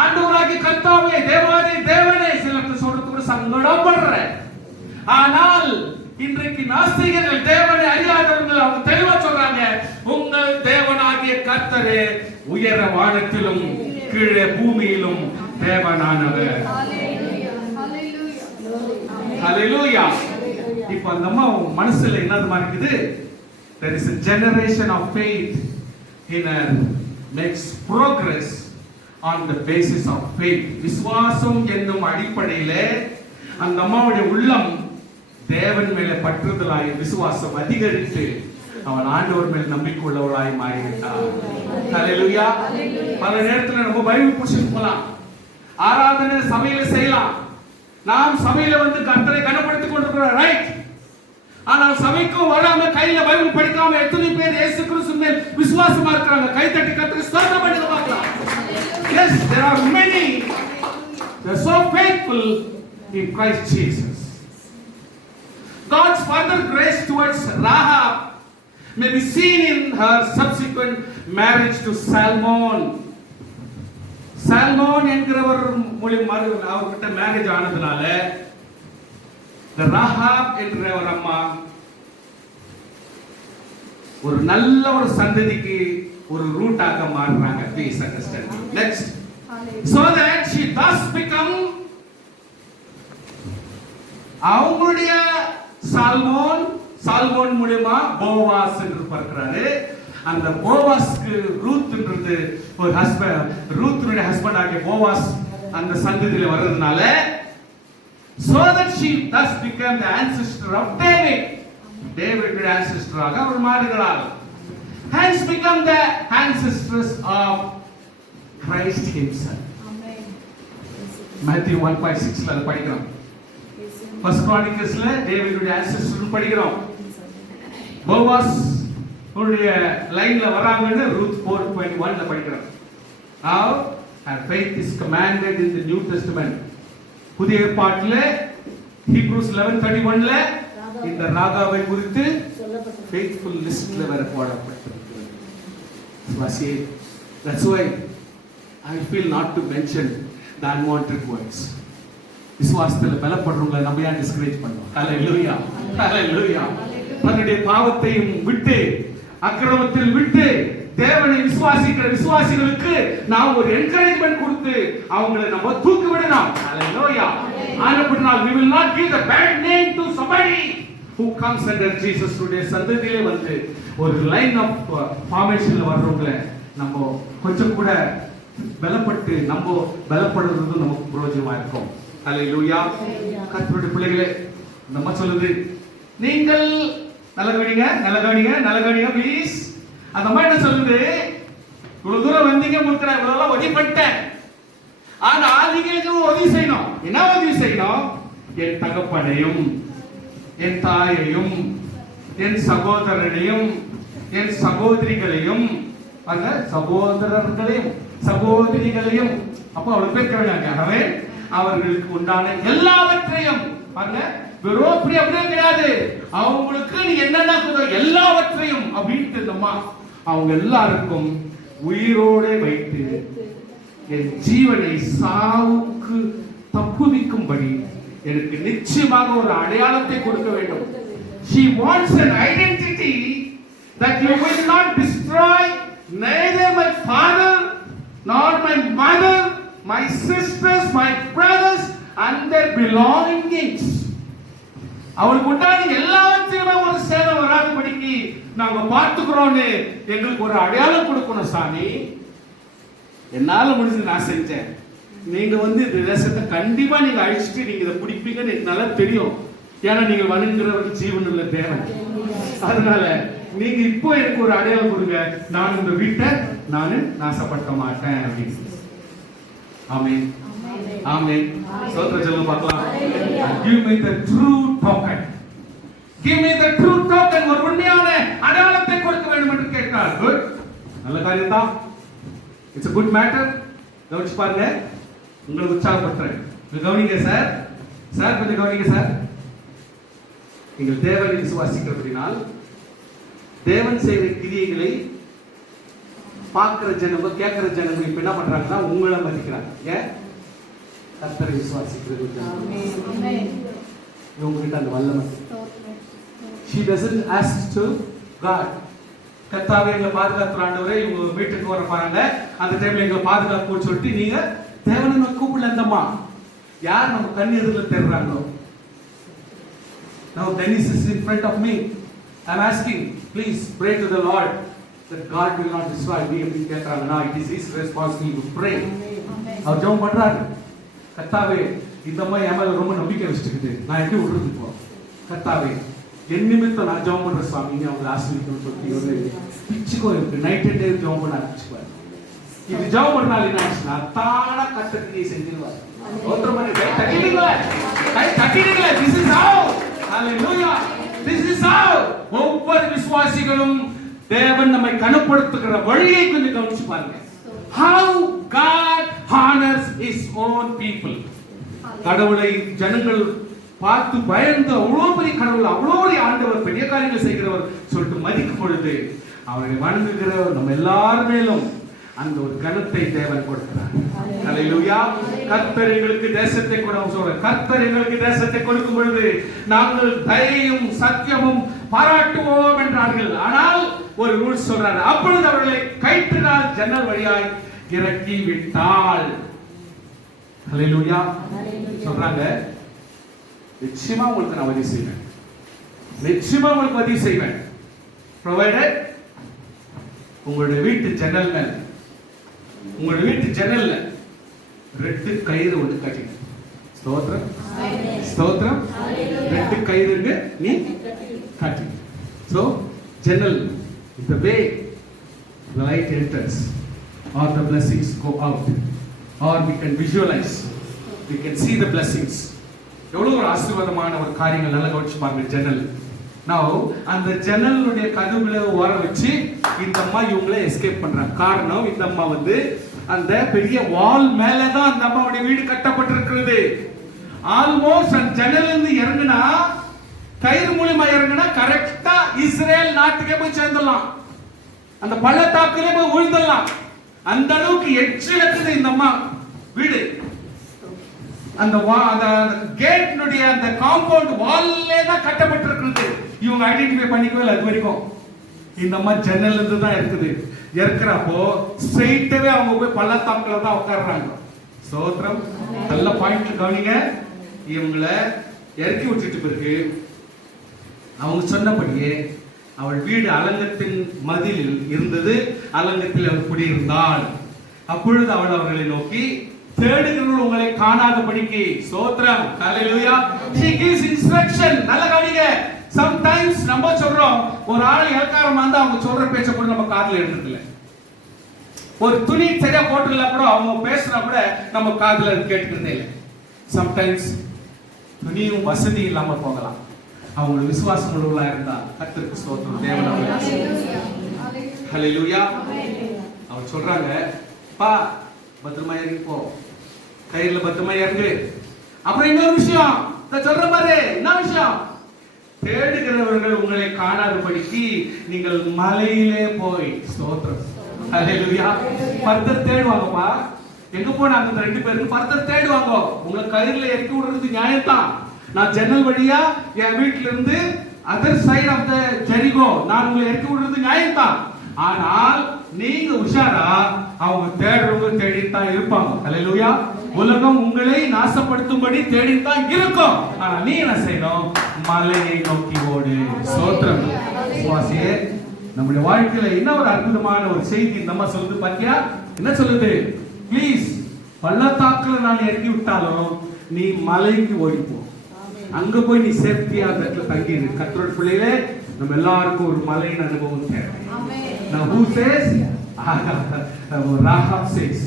ஆண்டவராகிய கர்த்தாவே தேவாதி தேவனே சில நேரத்தில் சொல்றதுக்கு சங்கடப்படுற. ஆனால் இன்றைக்கு நாஸ்திகர்கள், தேவனை அறியாதவர்கள், அவங்க தெளிவா சொல்றாங்க, உங்கள் தேவனாகிய கர்த்தரே உயர வானத்திலும் கீழே பூமியிலும் தேவனானவர். ஹalleluya. இப்ப அந்த அம்மா மனசுல என்னது இருக்குது? There is a generation of faith in a makes progress on the basis of faith. விசுவாசம் என்னும் அடிப்படையிலே அந்த அம்மாவுடைய உள்ளம் தேவன் மேலே பற்றுதலாய் விசுவாசம் அதிகரித்து அவன் ஆண்டவர் மேல் நம்பிக்கை உள்ளவளாய் மாறிவிட்டார். ஹalleluya. பல நேரத்துல நம்ம பைபிள் படிச்சுட்டு போலாம், ஆராதனை சபையில செய்யலாம், நாம் சபையில வந்து கர்த்தரை கனப்படுத்திக் கொண்டிருக்கிறோம், ரைட். ஆனால் சபைக்கும் வராம கையில பைபிள் படிக்காம எத்தனை பேர் இயேசு கிறிஸ்து மேல் விசுவாசமா இருக்காங்க? கை தட்டி கர்த்தரை ஸ்தோத்திரம் பண்ணி பார்க்கலாம். Yes, there are many that are so faithful in Christ Jesus. God's further grace towards Rahab may be seen in her subsequent marriage to Salmon. Salmon என்கிறவர் மூலமா அவர்கிட்ட மேரேஜ் ஆனதுனால ராஹாப் என்ற ஒரு அம்மா ஒரு நல்ல ஒரு சந்ததிக்கு ஒரு ரூட்டாக மாறுறாங்க. Please understand. Next. So that she thus become அவங்களுடைய சால்மோன் மூலமா போவாஸ் என்று பார்க்கிறாரு. அந்த போவாஸ்க்கு ரூத்ன்றது ஒரு ஹஸ்பண்ட், ரூத்துடைய ஹஸ்பண்ட் ஆகிய போவாஸ் அந்த சந்ததியில வர்றதுனால, so that she thus became the ancestor of David. David's ancestor ஆக அவர் மாறுகிறார். Hence become the ancestors of Christ himself. Amen. Matthew 1:6 ல படிக்கிறோம். First Chroniclesல டேவிடுடைய ancestor படிக்கிறோம். போவாஸ் உடைய லைன்ல வராங்கன்னு ரூத் 4:21 ல படிக்கிறோம். Now her faith is commanded in the New Testament. புதிய ஏற்பாட்டில Hebrews 11:31 ல இந்த ராகாவை குறித்து faithful listல வர போடப்பட்டிருக்கிறது. That's why I feel not to mention the unwanted words. விசுவாசத்துல பலப்படுறவங்களை நம்ம ஏன் டிஸ்கரேஜ் பண்ணோம்? ஹalleluya, ஹalleluya. தன்னுடைய பாவத்தையும் விட்டு அக்கிரமத்தில் விட்டு தேவனை விசுவாசிக்கிற விசுவாசிகளுக்கு நாம் ஒரு என்கரேஜ்மென்ட் கொடுத்து அவங்களை நம்ம தூக்கி விடணும். ஹalleluya. ஆனபடியால் we will not give the bad name to somebody who comes under Jesus today. சந்ததியிலே வந்து ஒரு லைன் ஆஃப் ஃபார்மேஷன்ல வர்றவங்களை நம்ம கொஞ்சம் கூட பலப்பட்டு நம்ம பலப்படுறது நமக்கு பிரயோஜனமா இருக்கும். ஹalleluya. கர்த்தருடைய பிள்ளைகளே, நம்ம சொல்லுது, நீங்கள் நல்ல கவனிங்க ப்ளீஸ். அந்த அம்மா என்ன சொல்லுது? இவ்வளவு தூரம் வந்தீங்க, உங்களுக்கு நான் இவ்வளவு உதவி பண்ணிட்டேன், ஆனா நீங்களுக்கு உதவி செய்யணும். என்ன உதவி செய்யணும்? என் தகப்பனையும் என் தாயையும் என் சகோதரனையும் என் சகோதரிகளையும் சகோதரர்களையும் சகோதரிகளையும் அப்போ அவ்வளவு பேர் கேட்கிறாங்க. ஆகவே அவர்களுக்கு உண்டான எல்லாவற்றையும் பாருங்க, வெறும் அப்படியே கிடையாது, அவங்களுக்கு நீ என்னென்ன எல்லாவற்றையும் அப்படின்ட்டு இருந்தோமா அவங்க எல்லாருக்கும் உயிரோடு வைத்து என் ஜீவனை சாவுக்கு தப்புவிக்கும்படி எனக்கு நிச்சயமாக ஒரு அடையாளத்தை கொடுக்க வேண்டும். She wants an identity that you will not destroy neither my father nor my mother, my sisters, my brothers and their belongings. அவளுக்கு உண்டான எல்லாவற்றையுமே ஒரு சேதம் வராதபடிக்கு நாங்க பார்த்துக்கிறோன்னு எங்களுக்கு ஒரு அடையாளம் கொடுக்கணும் சாமி. என்னால முடிஞ்சது நான் செஞ்சேன். நீங்க இந்த தேசத்தை கண்டிப்பா நீங்க அழிச்சிட்டு நீங்க இதை பிடிப்பீங்கன்னு எனக்கு நல்லா தெரியும். ஏன்னா நீங்க வணங்குறவர்கள் ஜீவன் உள்ள தேவன். அதனால நீங்க இப்போ எனக்கு ஒரு அடையாளம் கொடுங்க, நான் இந்த வீட்டை நான் நாசப்படுத்த மாட்டேன் அப்படின்னு. ஆமென் ஆமென். ஸ்தோத்திரம் சொல்லுங்க பார்க்கலாம். Give me the true token. Give me the true token. ஒரு உண்மையான அடையாளத்தை கொடுக்க வேண்டும் என்று கேட்டார். குட், நல்ல காரியம் தான். It's a good matter. கவனிச்சு பாருங்க, உங்களை உற்சாகப்படுத்துறேன். கவனிங்க சார், சார் கொஞ்சம் கவனிங்க சார். நீங்கள் தேவனை விசுவாசிக்கிறபடினால் தேவன் செய்கிற கிரியைகளை பார்க்கிற ஜனங்க கேட்கிற ஜனங்க இப்ப என்ன பண்றாங்கன்னா உங்களை மதிக்கிறாங்க. ஏன்? கர்த்தரை விசுவாசிக்கிறது. இவங்ககிட்ட அந்த வல்லமை. She doesn't ask to God. கர்த்தாவே எங்களை பாதுகாத்துற ஆண்டவரே, இவங்க வீட்டுக்கு வர பாருங்க, அந்த டைம்ல எங்களை பாதுகாப்பு சொல்லிட்டு நீங்க தேவனை கூப்பிடல. அந்தம்மா யார் நம்ம கண் எதிரில் தேடுறாங்களோ, now Dennis is in front of me. I'm asking, please pray to the Lord that God will not destroy me. அப்படி கேட்கறாங்க. now it is his responsibility to pray. அவர் ஜெபம் பண்றாரு. கர்த்தாவே இந்த அம்மா என் மேல ரொம்ப நம்பிக்கை வச்சுக்கிட்டு நான் எப்படி விடுறது இப்போ? கர்த்தாவே என் நிமித்தம் நான் ஜெபம் பண்ற சுவாமி, அவங்க ஆசீர்வதிக்கணும்னு சொல்லிட்டு ஒரு பிச்சுக்கோ இருக்கு. நைட் அண்ட் டே ஜெபம் பண்ண ஆரம்பிச்சுப்பாரு. இது ஜெபம் பண்ணால் என்ன ஆச்சுன்னா தானா கர்த்தருக்கு செஞ்சிருவார். ஒருத்தர் பண்ணி கை தட்டிடுங்களே, கை தட்டிடுங்களே. this is how, hallelujah, this is how. ஒவ்வொரு விசுவாசிகளும் தேவன் நம்மை கனப்படுத்துகிற வழியை கொஞ்சம் கவனிச்சு பாருங்க. how God honors his own people. கடவுளை ஜனங்கள் பார்த்து பயந்து அவ்வளோ பெரிய கடவுள், அவ்வளோ பெரிய ஆண்டவர், பெரிய காரியங்கள் செய்கிறவர் சொல்லிட்டு மதிக்கும் பொழுது அவரை வணங்குகிறவர் நம்ம எல்லார் மேலும் அந்த ஒரு கனத்தை தேவன் கொடுக்கிறார். ஹல்லேலூயா. கர்த்தர் எங்களுக்கு தேசத்தை கொடுக்க, கர்த்தர் எங்களுக்கு தேசத்தை கொடுக்கும் பொழுது நாங்கள் தயையும் சத்தியமும் பாராட்டுவோம் என்றார்கள். ஆனால் ஒரு ரூல் சொல்றாரு, அப்பொழுது அவர்களை கயிற்றினால் ஜன்னல் வழியாய் இறக்கி விட்டாள். ஹல்லேலூயா சொல்றாங்க. நிச்சயமா உங்களுக்கு நான் உதவி செய்வேன், நிச்சயமா உங்களுக்கு உதவி செய்வேன். ப்ரொவைடட் உங்களுடைய வீட்டு ஜன்னல் மேல, உங்களுடைய வீட்டு ஜன்னல்ல ரெட்டு கயிறு ஒன்று கட்டிங்க. ஸ்தோத்திரம் ஸ்தோத்திரம். ரெட்டு கயிறு நீ கட்டிங்க. So ஜன்னல் is the way the light enters or the blessings go out, or we can visualize, we can see the blessings. எவ்வளவு ஒரு ஆசீர்வாதமான ஒரு காரியங்கள் நல்லா கவனிச்சு பாருங்க. ஜன்னல் now அந்த ஜன்னலுடைய கதவுல ஓர வச்சு இந்த அம்மா இவங்களே எஸ்கேப் பண்றாங்க. காரணம் இந்த அம்மா அந்த பெரிய வால் மேல தான் அந்த அம்மாவுடைய வீடு கட்டப்பட்டிருக்கிறது. ஆல்மோஸ்ட் அந்த ஜன்னல்ல இருந்து இறங்குனா, கயிறு மூலமா இறங்குனா கரெக்டா இஸ்ரேல் நாட்டுக்கே போய் சேர்ந்துடலாம், அந்த பள்ளத்தாக்கிலே போய் விழுந்துடலாம். அந்த அளவுக்கு எட்ஜில் இருக்குது இந்த அம்மா வீடு. அந்த கேட்னுடைய அந்த காம்பவுண்ட் வால்லே தான் கட்டப்பட்டிருக்கிறது. இவங்க ஐடென்டிஃபை பண்ணிக்கவே இல்லை அது வரைக்கும். இந்த அம்மா ஜன்னல்ல இருந்து தான் இருக்குது. இருக்கிறப்போ ஸ்ட்ரைட்டாவே அவங்க போய் பள்ளத்தாக்குல தான் உட்கார்றாங்க. ஸ்தோத்திரம். நல்ல பாயிண்ட் கவனிங்க. இவங்களை இறக்கி விட்டுட்டு பிறகு அவங்க சொன்னபடியே அவள் வீடு அலங்கத்தின் மதிலில் இருந்தது, அலங்கத்தில் அவள் குடியிருந்தாள். அப்பொழுது அவள் அவர்களை நோக்கி, தேடுகிறவர்கள் உங்களை காணாதபடிக்கு. ஸ்தோத்திரம். ஹல்லேலூயா. she gives instruction. நல்ல கவனிங்க. sometimes நம்ம சொல்றோம், ஒரு ஆள் இலக்காரமா இருந்தா அவங்க சொல்ற பேச்ச கூட நம்ம காதுல எடுக்கிறது இல்ல. ஒரு துணி சரியா போட்டுல கூட அவங்க பேசுறா கூட நம்ம காதுல கேட்கிறதே இல்ல. sometimes துணியும் வசதி இல்லாம போகலாம். அவங்க விசுவாசம் உள்ளவங்களா இருந்தா கர்த்தருக்கு ஸ்தோத்திரம். தேவன் அவங்களை ஆசீர்வதிப்பார். ஹல்லேலூயா. அவங்க சொல்றாங்க, பா பத்திரமா இருக்கு போ, கயிறுல பத்திரமா இறங்கு. அப்புறம் இன்னொரு விஷயம் சொல்ற பாரு, என்ன விஷயம்? தேடுகிறவர்கள் உங்களை காணாதபடிக்கு நீங்கள் மலையிலே போய். ஸ்தோத்திரம், ஹல்லேலூயா. பர்தர் தேடுவாங்கப்பா. எங்க போனாங்க அந்த 2 பேருக்கு? பர்தர் தேடுவாங்க. உங்களை கயிறுல இறக்கி விடுறது நியாயம்தான். நான் ஜன்னல் வழியா என் வீட்டுல இருந்து other side of the Jericho நான் உங்களை இறக்கி விடுறது நியாயம்தான். ஆனால் நீங்க உஷாரா, அவங்க தேடுறவங்க தேடித்தான் இருப்பாங்க. ஹல்லேலூயா. உலகம் உங்களை நாசப்படுத்தும்படி தேடித்தான் இருக்கும். ஆனா நீ என்ன செய்யணும்? மலையை நோக்கி ஓடு. ஸ்தோத்திரம். சுவாசியே, நம்முடைய வாழ்க்கையில என்ன ஒரு அற்புதமான ஒரு செய்தி இந்த அம்மா சொல்லுது பாத்தியா? என்ன சொல்லுது? ப்ளீஸ், பள்ளத்தாக்குல நான் இறக்கி விட்டாலும் நீ மலைக்கு ஓடிப்போ. அங்க போய் நீ சேஃப்டியா அந்த இடத்துல தங்கிடு. கர்த்தருடைய பிள்ளைகளே, நம்ம எல்லாருக்கும் ஒரு மலையின் அனுபவம் தேவை. Now who says? Rahab says.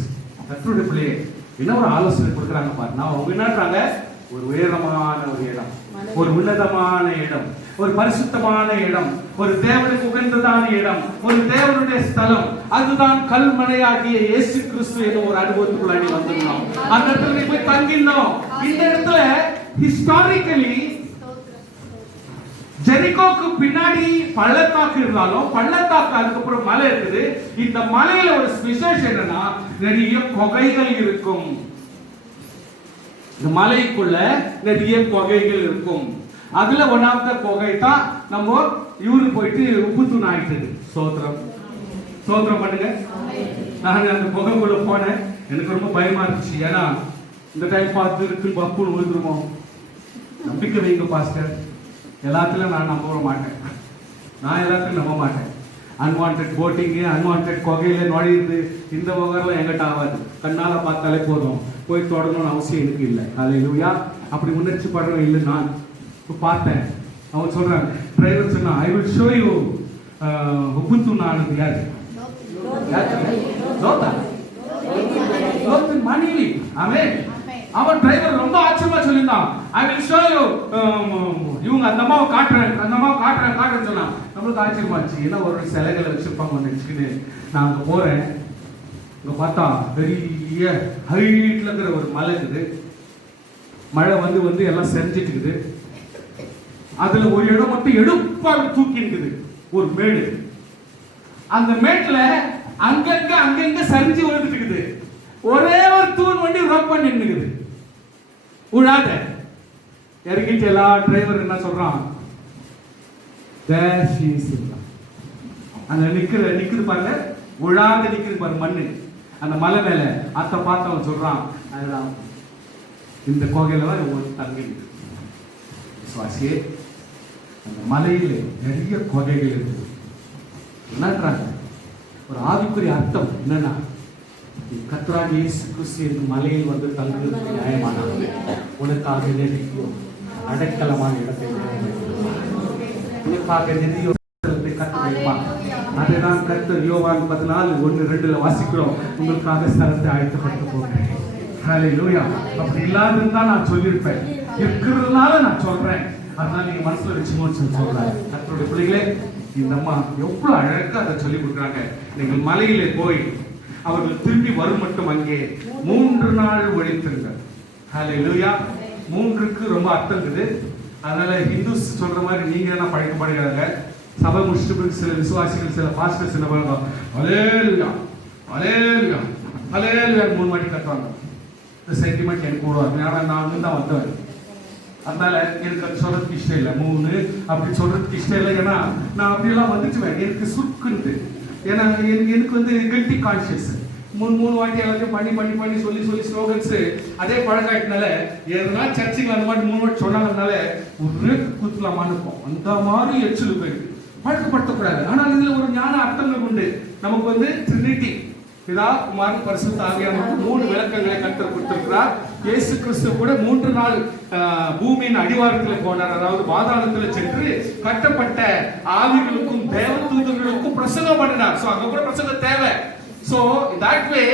கர்த்தருடைய பிள்ளையே, என்ன ஒரு ஆலோசனை கொடுக்குறாங்க பாரு. நான் அவங்க என்னன்றாங்க? ஒரு உயரமான ஒரு இடம், ஒரு உன்னதமான இடம், ஒரு பரிசுத்தமான இடம், ஒரு தேவனுக்கு உகந்ததான இடம், ஒரு தேவனுடைய ஸ்தலம். அதுதான் கல்மனையாகிய இயேசு கிறிஸ்து என்ற ஒரு அனுபவத்துக்குள்ளாடி வந்துடணும். அந்த இடத்துல போய் தங்கினோம். இந்த இடத்துல ஹிஸ்டாரிக்கலி ஜெரிகோக்கு பின்னாடி பள்ளத்தாக்கு இருந்தாலும் பள்ளத்தாக்கு அதுக்கப்புறம் மலை இருக்குது. இந்த மலையில ஒரு விசேஷம் என்னன்னா, நிறைய குகைகள் இருக்கும். இந்த மலைக்குள்ள நிறைய குகைகள் இருக்கும். அதுல ஒன் ஆஃப் த குகை தான் நம்ம இவரு போயிட்டு உப்புத்தூண் ஆயிட்டது. சோத்திரம், சோத்திரம் பண்ணுங்க. நான் அந்த குகைக்குள்ள போனேன். எனக்கு ரொம்ப பயமா இருந்துச்சு. ஏன்னா இந்த டைம் பார்த்து இருக்கு பப்புன்னு விழுந்துருமோ. நம்பிக்கை வைங்க பாஸ்டர். எல்லாத்துலயும் நான் நம்ப மாட்டேன். நான் எல்லாத்தையும் நம்ப மாட்டேன். அன்வான்ட் போட்டிங்கு, அன்வான்ட் குகையில நுழையுது, இந்த விவகாரம் எங்கிட்ட ஆகாது. கண்ணால பார்த்தாலே போதும், போய் தொடரணும்னு அவசியம் எனக்கு இல்லை. ஹல்லேலூயா. அப்படி உணர்ச்சி படுறவன் இல்லை. நான் பார்த்தேன். அவன் சொல்றான், டிரைவர் சொன்னா, ஐ வில் ஷோ யூ உப்புத்தூண் ஆனது யாரு? மனைவி. ஆமென். அவன் டிரைவர் ரொம்ப ஆச்சரியமா சொல்லியிருந்தான். I will show you. இவங்க அந்த அம்மாவை காட்டுறேன், அந்த அம்மாவை காட்டுறேன்னு சொன்னான். நம்மளுக்கு ஆச்சரியமாச்சு. ஏன்னா ஒரு சிலைகளை வச்சிருப்பாங்க நினைச்சுக்கிட்டு நான் அங்க போறேன். இங்க பார்த்தா பெரிய ஹைட்ல இருக்கிற ஒரு மலை இருக்குது. மழை வந்து வந்து எல்லாம் செஞ்சிட்டு இருக்குது. அதுல ஒரு இடம் மட்டும் எடுப்பாக தூக்கி இருக்குது, ஒரு மேடு. அந்த மேட்ல அங்கங்க சரிஞ்சு விழுந்துட்டு இருக்குது. ஒரே ஒரு தூண் வண்டி ரோப் பண்ணி நின்னுக்குது. உழாத இறங்கிட்டு எல்லா டிரைவர் என்ன சொல்றான்? அந்த நிக்குது பாருங்க, உழாத நிக்குது பாருங்க மண்ணு அந்த மலை மேல. அத்தை பார்த்தவன் சொல்றான், இந்த கோகையில தான் தங்கி சுவாசியே. அந்த மலையில நிறைய கோகைகள் இருக்குது. என்னன்றாங்க? ஒரு ஆவிக்குரிய அர்த்தம் என்னன்னா, கர்த்தராகிய இயேசு கிறிஸ்து இந்த மலையில் வந்து தங்குவது நியாயமானது. உனக்காக நெறியும் அடைக்கலமான இடத்தை உனக்காக நெறியும் கற்று வைப்பான். அதைதான் கர்த்தர் யோவான் 14:1-2 வாசிக்கிறோம். உங்களுக்காக ஸ்தலத்தை ஆயத்தப்பட்டு போகிறேன். ஹல்லேலூயா. அப்படி இல்லாதுன்னு நான் சொல்லியிருப்பேன். இருக்கிறதுனால நான் சொல்றேன். அதனால நீங்க மனசுல வச்சுக்கோன்னு சொல்றாரு. கர்த்தருடைய பிள்ளைகளே, இந்த அம்மா எவ்வளவு அழகா அதை சொல்லி கொடுக்குறாங்க. நீங்கள் மலையிலே போய் அவர்கள் திரும்பி வரும் மட்டும் அங்கே 3 நாள் ஒழித்திருங்கள். ஹல்லேலூயா. 3க்கு ரொம்ப அர்த்தம் இருக்குது. அதனால ஹிந்துஸ் சொல்ற மாதிரி நீங்க என்ன பழக்கப்படுகிறாங்க. சபை முடிச்சுட்டு சில விசுவாசிகள், சில பாஸ்டர்ஸ் என்ன பண்ணுவாங்க, ஹல்லேலூயா ஹல்லேலூயா ஹல்லேலூயா 3 வாட்டி கத்துவாங்க. இந்த சென்டிமெண்ட் எனக்கு கூடாது. ஏன்னா நான் வந்து தான் வந்தேன். அதனால எனக்கு அது சொல்றதுக்கு இஷ்டம் இல்லை. 3 அப்படி சொல்றதுக்கு இஷ்டம் இல்லை. ஏன்னா நான் அப்படியெல்லாம் வந்துச்சுவேன். எனக்கு சுருக்குன்ட்டு. ஏன்னா எனக்கு வந்து கில்ட்டி கான்சியஸ். 3 வாட்டி எல்லாத்தையும் பண்ணி சொல்லி ஸ்லோகன்ஸ் அதே பழக்காயிட்டனால எதனா சர்ச்சுக்கு அந்த மாதிரி 3 வாட்டி சொன்னாங்கனால ஒரு குத்துலாமான்னு இருக்கும். அந்த மாதிரி எச்சல் போயிருக்கு. பழக்கப்படுத்தக்கூடாது. ஆனால் இதுல ஒரு ஞான அர்த்தங்கள் உண்டு. நமக்கு வந்து ட்ரினிட்டி, பிதா, குமாரன், பரிசுத்த ஆவியானவர் 3 விளக்கங்களை கர்த்தர் கொடுத்திருக்கிறார். இயேசு கிறிஸ்து கூட 3 நாள் பூமியின் அடிவாரத்தில் போனார். அதாவது பாதாளத்தில் சென்று கட்டப்பட்ட ஆவிகளுக்கும் தேவதூதர்களுக்கும் பிரசங்கம் பண்ணினார். சோ அங்க கூட பிரசங்கம் தேவை. சோ that way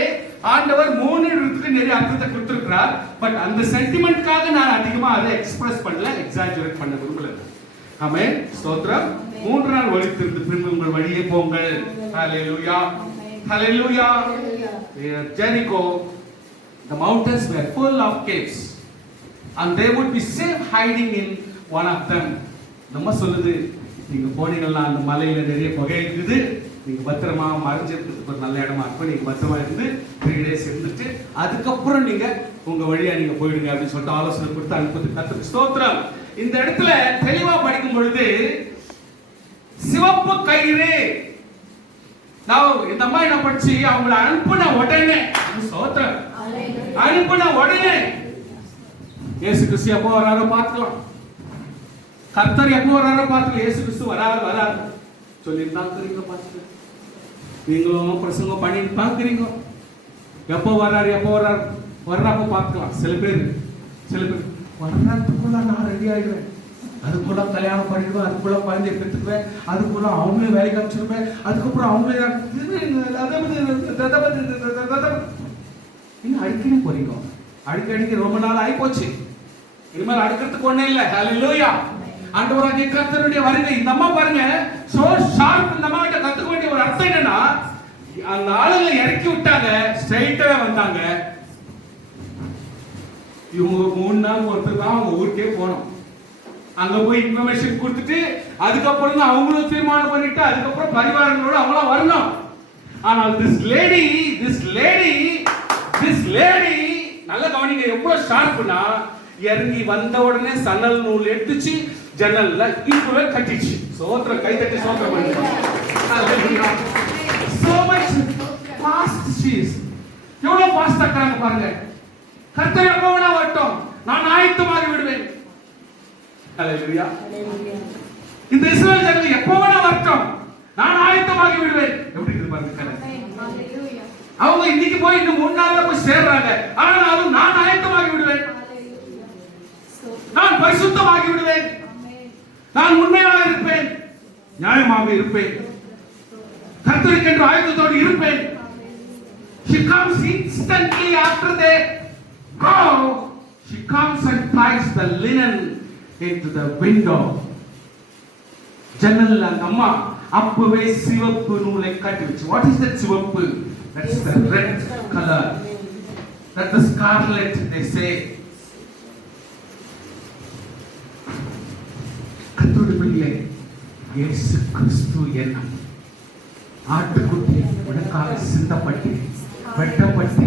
ஆண்டவர் 3 இடத்துக்கு நிறைய அர்த்தத்தை கொடுத்திருக்கிறார். பட் அந்த சென்டிமெண்ட்காக நான் அதிகமா அதை எக்ஸ்பிரஸ் பண்ணல, எக்ஸாஜரேட் பண்ண விரும்பல. ஆமென். ஸ்தோத்திரம். 3 நாள் ஒழித்திருந்து பின்பு உங்கள் வழியே போங்கள். Hallelujah hallelujah. Jericho The mountains were full of caves, and they would be safe hiding in one of them. நம்ம சொல்லுது, நீங்க போனீங்கன்னா அந்த மலையில நிறைய புகை இருக்குது, நீங்க பத்திரமா மறைஞ்சிருக்கிறதுக்கு ஒரு நல்ல இடமா இருக்கும், நீங்க பத்திரமா இருந்து 3 days இருந்துட்டு அதுக்கப்புறம் நீங்க உங்க வழியா நீங்க போயிடுங்க அப்படின்னு சொல்லிட்டு ஆலோசனை கொடுத்து அனுப்புது. கர்த்தருக்கு ஸ்தோத்திரம். இந்த இடத்துல தெளிவா படிக்கும் பொழுது சிவப்பு கயிறு, நான் இந்த அம்மா என்ன படிச்சு அவங்கள அனுப்புன உடனே, ஸ்தோத்திரம், அனுப்புன உடனே இயேசு கிறிஸ்து எப்போ வராரோ பார்த்துக்கலாம், கர்த்தர் எப்போ வராரோ பார்த்துக்கலாம். இயேசு கிறிஸ்து வராரு சொல்லி பார்க்குறீங்க, பார்த்துக்க நீங்களும் பிரசங்கம் பண்ணிட்டு பார்க்குறீங்க, எப்போ வர்றாரு வர்றப்ப பார்க்கலாம். சில பேர் வர்றதுக்குள்ள நான் ரெடி ஆயிடுவேன், அதுக்குள்ள கல்யாணம் பண்ணிடுவேன், அதுக்குள்ள குழந்தைய பெற்றுக்குவேன், அதுக்குள்ள அவங்களே வேலைக்கு அனுப்பிச்சிருவேன், அதுக்கப்புறம் அவங்களே நீங்க அடிக்கடி போறீங்க, அடிக்கடிக்கு ரொம்ப நாள் ஆகி போச்சு, இனிமேல் அடுக்கிறதுக்கு ஒண்ணே இல்லை. ஹல்லேலூயா. ஆண்டவராகிய கர்த்தருடைய வருகை. இந்த அம்மா பாருங்க, சோ ஷார்ப். இந்த அம்மா கிட்ட கத்துக்க வேண்டிய ஒரு அர்த்தம் என்னன்னா, அந்த ஆளுங்களை இறக்கி விட்டாங்க, ஸ்ட்ரைட்டாவே வந்தாங்க. இவங்க 3 நாள் ஒருத்தர் தான் அவங்க ஊருக்கே போனோம், அங்க போய் இன்ஃபர்மேஷன் கொடுத்துட்டு அதுக்கப்புறம் தான் அவங்களும் தீர்மானம் பண்ணிட்டு அதுக்கப்புறம் பரிவாரங்களோட அவங்களாம் வரணும். ஆனால் this lady நல்ல கவனிங்க, எவ்வளவு ஷார்ப்னா, இறங்கி வந்த உடனே சன்னல் நூல் எடுத்துச்சு, ஜன்னல்ல இப்பவே கட்டிச்சு. சோத்திர கை தட்டி சோத்திரம் பண்ணுங்க. So much fast she is. எவ்வளவு ஃபாஸ்டா இருக்காங்க பாருங்க. கர்த்தர் எப்போ வேணா வரட்டும், நான் ஆயத்தமாகி விடுவேன். ஹல்லேலூயா. இந்த இஸ்ரவேல் ஜனங்கள் எப்போ வேணா வரட்டும், நான் ஆயத்தமாகி விடுவேன். எப்படி இருக்கு பாருங்க. அவங்க இன்னைக்கு போய் இன்னும் 3 நாள்ல போய் சேர்றாங்க, ஆனாலும் நான் ஆயத்தமாகி விடுவேன், நான் பரிசுத்தமாகி விடுவேன், நான் உண்மையாக இருப்பேன், நியாயமாக இருப்பேன், கர்த்தருக்கென்று ஆயத்தத்தோடு இருப்பேன். She comes instantly after they go. She comes and ties the linen into the window. ஜன்னல்ல அந்த அம்மா அப்பவே சிவப்பு நூலை கட்டி வச்சு. What is that சிவப்பு? That's the red color. That's the scarlet they say. கர்த்தருடைய பிள்ளையே, இயேசு கிறிஸ்து என்னும் ஆட்டுக்குட்டி உனக்காக சிந்தப்பட்டு வெட்டப்பட்டு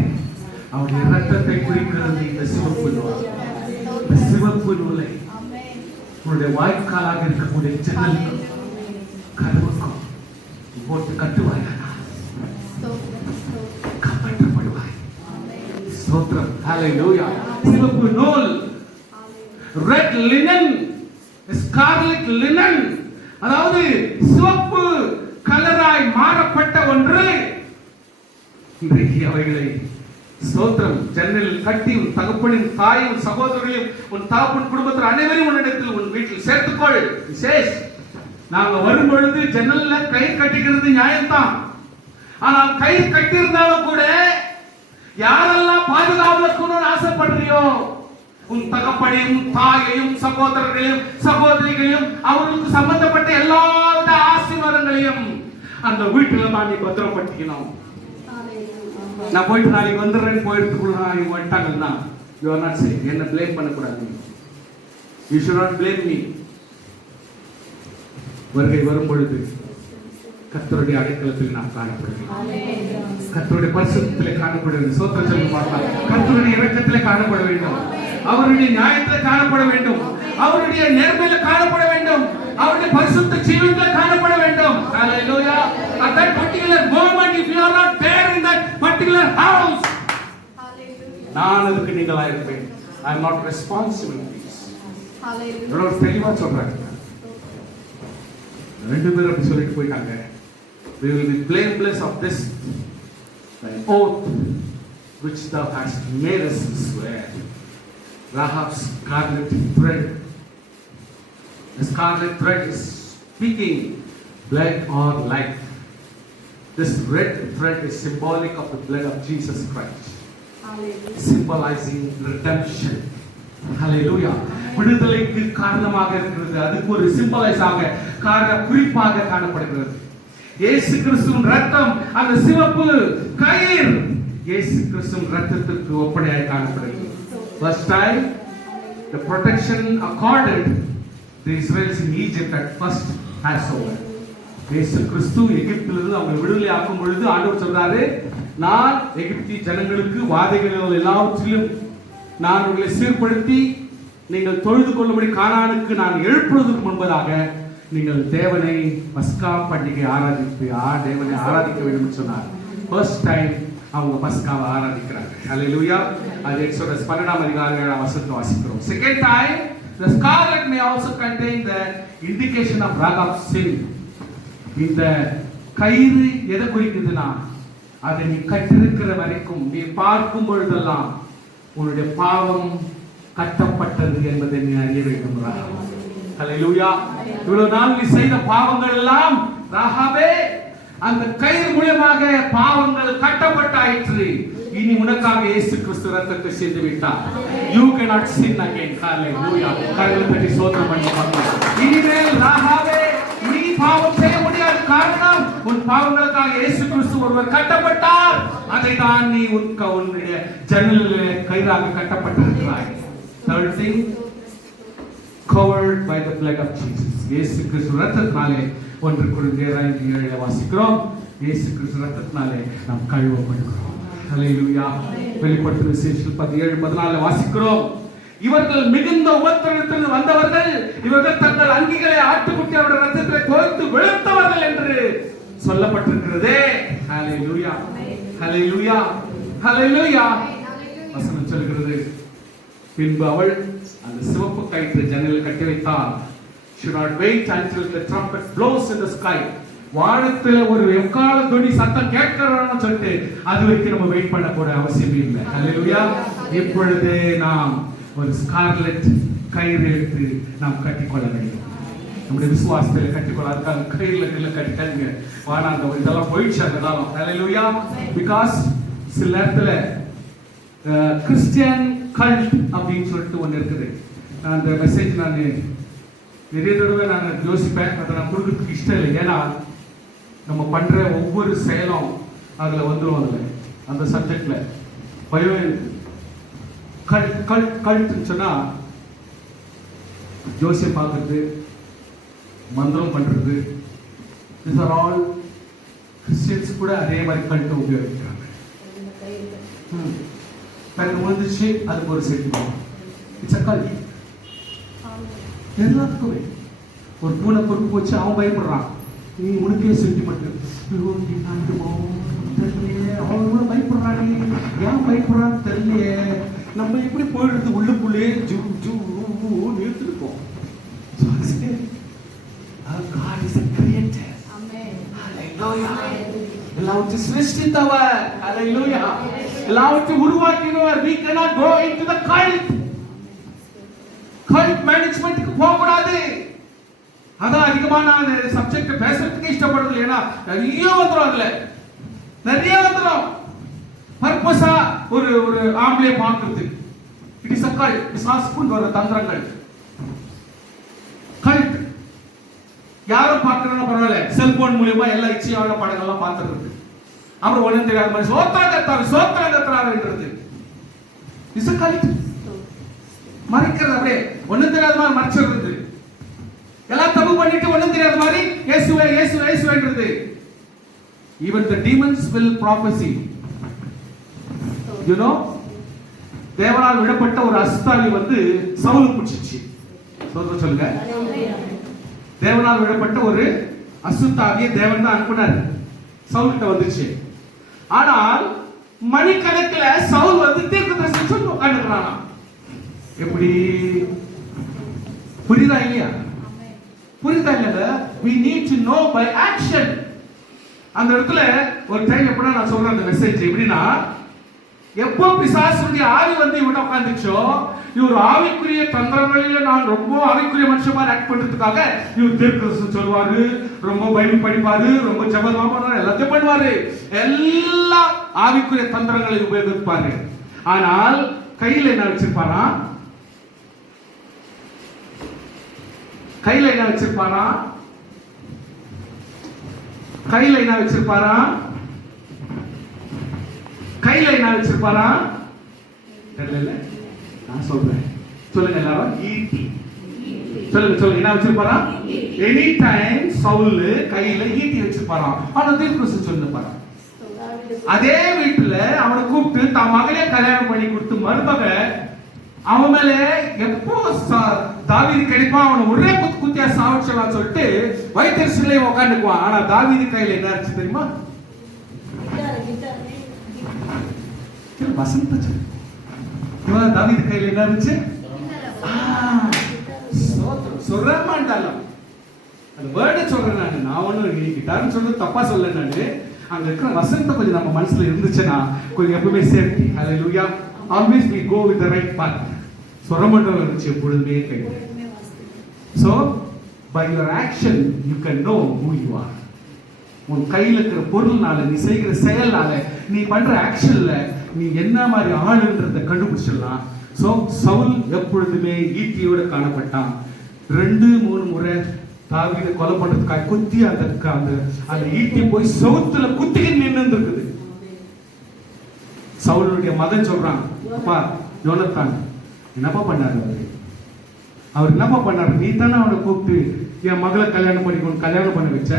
அவருடைய இரத்தத்தை குறிக்கிறது இந்த சிவப்பு நூல். இந்த சிவப்பு நூலை உன்னுடைய வாய்க்காலாக இருக்கக்கூடிய ஜன்னலுக்கும் கதவுக்கும் போட்டு கட்டுவாய், காப்பாற்றப்படுவாய். ஸ்தோத்திரம். ஹல்லேலூயா. சிவப்பு நூல், ரெட் லினன், ஸ்கார்லெட் லினன், அதாவது சிவப்பு கலராய் மாறப்பட்ட ஒன்று. இன்றைக்கு அவைகளை ஸ்தோத்திரம் ஜன்னலில் கட்டி உன் தகப்பனின் தாயும் சகோதரர்களையும் உன் தகப்பன் குடும்பத்தில் அனைவரையும் உன்னிடத்தில் உன் வீட்டில் சேர்த்துக்கொள். விசேஷ், நாங்க வரும் பொழுது ஜன்னல்ல கயிறு கட்டிக்கிறது நியாயம்தான். ஆனால் கயிறு கட்டியிருந்தாலும் கூட யாரெல்லாம் பாதுகாவல இருக்கணும்னு ஆசைப்படுறியோ, உன் தகப்பனையும் தாயையும் சகோதரர்களையும் சகோதரிகளையும் அவர்களுக்கு சம்பந்தப்பட்ட எல்லா ஆசீர்வாதங்களையும் அந்த வீட்டுல தான் நீ பத்திரப்படுத்திக்கணும். நான் போயிட்டு நாளைக்கு வந்துடுறேன்னு போயிட்டு வந்துட்டாங்கன்னா யூ ஆர் நாட் சேஃப். என்ன பிளேம் பண்ணக்கூடாது. You should not blame me. வருகை வரும் பொழுது கர்த்தருடைய அடைக்கலத்தில் நாம் காணப்படுவேன், கர்த்தருடைய பரிசுத்தத்திலே காணப்பட வேண்டும். சோத்திரம் சொல்லி பார்க்கலாம். கர்த்தருடைய இரக்கத்திலே காணப்பட வேண்டும், அவருடைய நியாயத்திலே காணப்பட வேண்டும், அவருடைய நேர்மையில காணப்பட வேண்டும், அவருடைய பரிசுத்த ஜீவனிலே காணப்பட வேண்டும். ஹல்லேலூயா. At that particular moment, if you are not there in that particular house, நான் அதுக்கு நீங்களா இருப்பேன். I am not responsible. ஹல்லேலூயா. தெளிவா சொல்றாங்க. 2 பேர் அப்படி சொல்லிட்டு போயிட்டாங்க. We will be blameless of this oath which thou hast made us swear. Rahab's scarlet thread. The scarlet thread is speaking blood or life. This red thread is symbolic of the blood of Jesus Christ. Hallelujah. Symbolizing redemption. Hallelujah. விடுதலைக்கு காரணமாக இருக்கிறது. அதுக்கு ஒரு symbolise ஆக குறிப்பாக காணப்படுகிறது. இயேசு கிறிஸ்துவின் ரத்தம், அந்த சிவப்பு கயிறு இயேசு கிறிஸ்துவின் ரத்தத்திற்கு ஒப்பனையாய் காணப்படுகிறது. First time the protection accorded the Israelites in Egypt at first Passover. இயேசு கிறிஸ்து எகிப்திலிருந்து அவங்க விடுதலை ஆக்கும் பொழுது ஆண்டவர் சொல்றாரு, நான் எகிப்தி ஜனங்களுக்கு வாதைகள் எல்லாவற்றிலும் நான் உங்களை சீர்படுத்தி நீங்கள் தொழுது கொள்ளும்படி கானானுக்கு நான் எழுப்புவதற்கு முன்பதாக நீங்கள் தேவனை பஸ்கா பண்டிகை தேவனை ஆராதிக்க வேண்டும் என்று சொன்னார். ஃபர்ஸ்ட் டைம் அவங்க பஸ்காவை ஆராதிக்கிறாங்க. ஹல்லேலூயா. அது எக்ஸோடஸ் 12ஆம் அதிகாரம் 7ஆம் வசனத்தை வாசிக்கிறோம். Second time the scarlet may also contain the indication of wrath of sin. இந்த கயிறு எதை குறிக்குதுன்னா, அதை நீ கட்டிருக்கிற வரைக்கும் நீ பார்க்கும் பொழுதெல்லாம் உன்னுடைய பாவம் கட்டப்பட்டது என்பதை நீ அறிய வேண்டும். ஹல்லேலூயா. இவ்வளவு நாள் நீ செய்த பாவங்கள் எல்லாம் ராகாபே அந்த கயிறு மூலமாக பாவங்கள் கட்டப்பட்டாயிற்று. இனி உனக்காக இயேசு கிறிஸ்து ரத்தத்தை சிந்தி விட்டார். You cannot sin again. Hallelujah. கரங்களை தட்டி ஸ்தோத்திரம் பண்ணுங்க. இனிமேல் ராகாபே நீ பாவம் செய்ய முடியாது. காரணம் உன் பாவங்களுக்காக இயேசு கிறிஸ்து ஒருவர் கட்டப்பட்டார். அதை தான் நீ உன்னுடைய ஜன்னலிலே கயிறாக கட்டப்பட்டிருக்கிறாய். Third thing, covered by the blood of Jesus. இயேசு கிறிஸ்து ரத்தத்தினாலே 1 கொரிந்தியர் 5:7 வாசிக்கிறோம். இயேசு கிறிஸ்து ரத்தத்தினாலே நாம் கழுவப்படுகிறோம். ஹல்லேலூயா. வெளிப்படுத்தின விசேஷம் 17:14 வாசிக்கிறோம். இவர்கள் மிகுந்த உபத்திரவத்தில் வந்தவர்கள், இவர்கள் தங்கள் அங்கிகளை ஆட்டுக்குட்டியோட ரத்தத்திலே தோய்த்து வெளுத்தவர்கள் என்று சொல்லப்பட்டிருக்கிறதே. ஹல்லேலூயா. ஹல்லேலூயா. ஹல்லேலூயா. வசனம் சொல்கிறது, பின்பு அவள் அந்த சிவப்பு கயிற்று ஜன்னலில் கட்டி வைத்தாள். should not wait until the trumpet blows in the sky. வானத்துல ஒரு எக்கால துணி சத்தம் கேட்கறன்னு சொல்லிட்டு அது வரைக்கும் நம்ம வெயிட் பண்ண கூட அவசியம் இல்லை. ஹல்லேலூயா. இப்பொழுதே நாம் ஒரு ஸ்கார்லெட் கயிறு எடுத்து நாம் கட்டிக்கொள்ள வேண்டும். நம்முடைய விசுவாசத்தில் கட்டிக்கொள்ள அதுக்காக கயிறுல கட்டிக்காதீங்க. வானா அந்த இதெல்லாம் போயிடுச்சு அந்த காலம். ஹல்லேலூயா. பிகாஸ் சில நேரத்துல கிறிஸ்டியன் கல்ட் அப்படின்னு சொல்லிட்டு ஒன்று இருக்குது. அந்த மெசேஜ் நான் நிறைய தடவை நான் யோசிப்பேன். அதை நான் கொடுக்கறதுக்கு இஷ்டம் இல்லை. ஏன்னா நம்ம பண்ற ஒவ்வொரு செயலும் அதுல வந்துடும். அதுல அந்த சப்ஜெக்ட்ல பயோ கல்ட்னு சொன்னா ஜோசியம் பார்க்கறது, மந்திரம் பண்றது, these are all கிறிஸ்டியன்ஸ் கூட அதே மாதிரி கல்ட்டை உபயோகிக்கிறாங்க. வந்துச்சு அதுக்கு ஒரு செட்டில்மெண்ட். It's a cult. எல்லாத்துக்குமே ஒரு பூனை பொறுப்பு போச்சு, அவன் பயப்படுறான். நீ உனக்கே செட்டில்மெண்ட். தெரியலையே, அவன் கூட பயப்படுறான். ஏன் பயப்படுறான்னு தெரியலையே. நம்ம எப்படி போயிடுறது உள்ளுக்குள்ளே ஜூ ஜூ நிறுத்திருக்கோம். God is a creator. Amen. Hallelujah. எல்லாவற்றையும் சிருஷ்டித்தவர். Hallelujah. எல்லாவற்றையும் உருவாக்கினவர். We cannot go into the cult. Cult managementக்கு போகக்கூடாது. அதான் அதிகமான சப்ஜெக்ட் பேசுறதுக்கு இஷ்டப்படுறது. ஏன்னா நிறைய வந்துடும், அதுல நிறைய வந்துடும். பர்பஸா ஒரு ஆம்பளை பார்க்கறது. It is a cult. பிசாசுக்கு வர தந்திரங்கள். கல்ட் யாரும் பார்க்கறதுனா பரவாயில்ல, செல்போன் மூலமா எல்லா இச்சையான படங்கள்லாம் பார்த்துறது. அப்புறம் ஒன்றும் தெரியாத மாதிரி சோத்திரங்கத்தாருன்றது இஸ் அ கல்ட். மறைக்கிறது, அப்படியே ஒன்றும் தெரியாத மாதிரி மறைச்சிடுறது. எல்லாம் தப்பு பண்ணிட்டு ஒன்றும் தெரியாத மாதிரி இயேசுவே இயேசுவே இயேசுவேன்றது. Even the demons will prophesy. You know, தேவனால் விடப்பட்ட ஒரு அஸ்தாலி சவுல் பிடிச்சிச்சு. சொல்லுங்க. தேவனால் விடப்பட்ட ஒரு அசுத்தாவியை தேவன் தான் அனுப்பினார். சவுல் கிட்ட வந்துச்சு. ஆனால் மணிக்கணக்கில் சவுல் தீர்க்கதரிசி சொல்லி உட்கார்ந்துக்கிறானா. எப்படி புரியுதா இல்லையா? புரியுதா இல்லைங்க? We need to know by action. அந்த இடத்துல ஒரு டைம் எப்படின்னா நான் சொல்றேன் அந்த மெசேஜ் எப்படின்னா, எப்போ பிசாசுடைய ஆவி இவன் உட்காந்துச்சோ, இவர் ஆவிக்குரிய தந்திரங்களில் நான் ரொம்ப ஆவிக்குரிய மனுஷன் மாதிரி ஆக்ட் பண்றதுக்காக இவர் தீர்க்கதரிசி சொல்வாரு, ரொம்ப பைபிள் படிப்பாரு, ரொம்ப ஜெபம் பண்ணுவாரு, எல்லாத்தையும் பண்ணுவாரு. எல்லா ஆவிக்குரிய தந்திரங்களை உபயோகிப்பாரு. ஆனால் கையில என்ன வச்சிருப்பாரா? கையில என்ன வச்சிருப்பாரா? கையில என்ன வச்சிருப்பாரா? கையில என்ன வச்சிருப்பாரா? தெரியல, நான் சொல்றேன், சொல்லுங்க எல்லாரும். ஈட்டி. சொல்லுங்க என்ன வச்சிருப்பாரா? எனி டைம் சவுல் கையில ஈட்டி வச்சிருப்பாராம். ஆனா தீர்க்கதரிசி சொல்லிருப்பாராம். அதே வீட்டுல அவனை கூப்பிட்டு தான் மகளே கல்யாணம் பண்ணி கொடுத்து மருமக அவன் மேல எப்போ தாவீது கிடைப்பான் அவனை ஒரே குத்தியா சாவடிச்சலாம் சொல்லிட்டு வைத்தியர்சிலே உட்காந்துக்குவான். ஆனா தாவீது கையில என்ன இருந்துச்சு தெரியுமா? வசந்த தாவீது கையில என்ன இருந்துச்சு? சொல்றேன், அந்த வேர்டை சொல்றேன். நான் ஒன்னும் கிட்டார்னு சொல்றது தப்பா சொல்ல. நானு அங்க இருக்கிற வசந்த கொஞ்சம் நம்ம மனசுல இருந்துச்சுன்னா கொஞ்சம் எப்பவுமே safety. Hallelujah. always we go with the right path. சொரமண்டலம் இருந்துச்சு எப்பொழுதுமே கை. So by your action you can know who you are. உன் கையில இருக்கிற பொருள்னால, நீ செய்கிற செயல்னால, நீ பண்ற ஆக்ஷன்ல நீ என்ன மாதிரி ஆளுன்றதை கண்டுபிடிச்சிடலாம். சோ சவுல் எப்பொழுதுமே ஈட்டியோட காணப்பட்டான். 2-3 முறை தாவீதை கொலை பண்றதுக்காக குத்தி அந்த ஈட்டி போய் சவுத்துல குத்திக்கிட்டு நின்று இருக்குது. சவுலுடைய மகன் சொல்றான், அப்பா யோனத்தான் என்னப்பா பண்ணாரு? அவர் என்னப்பா பண்ணாரு? நீ தானே அவனை கூப்பிட்டு என் மகளை கல்யாணம் பண்ண வச்ச.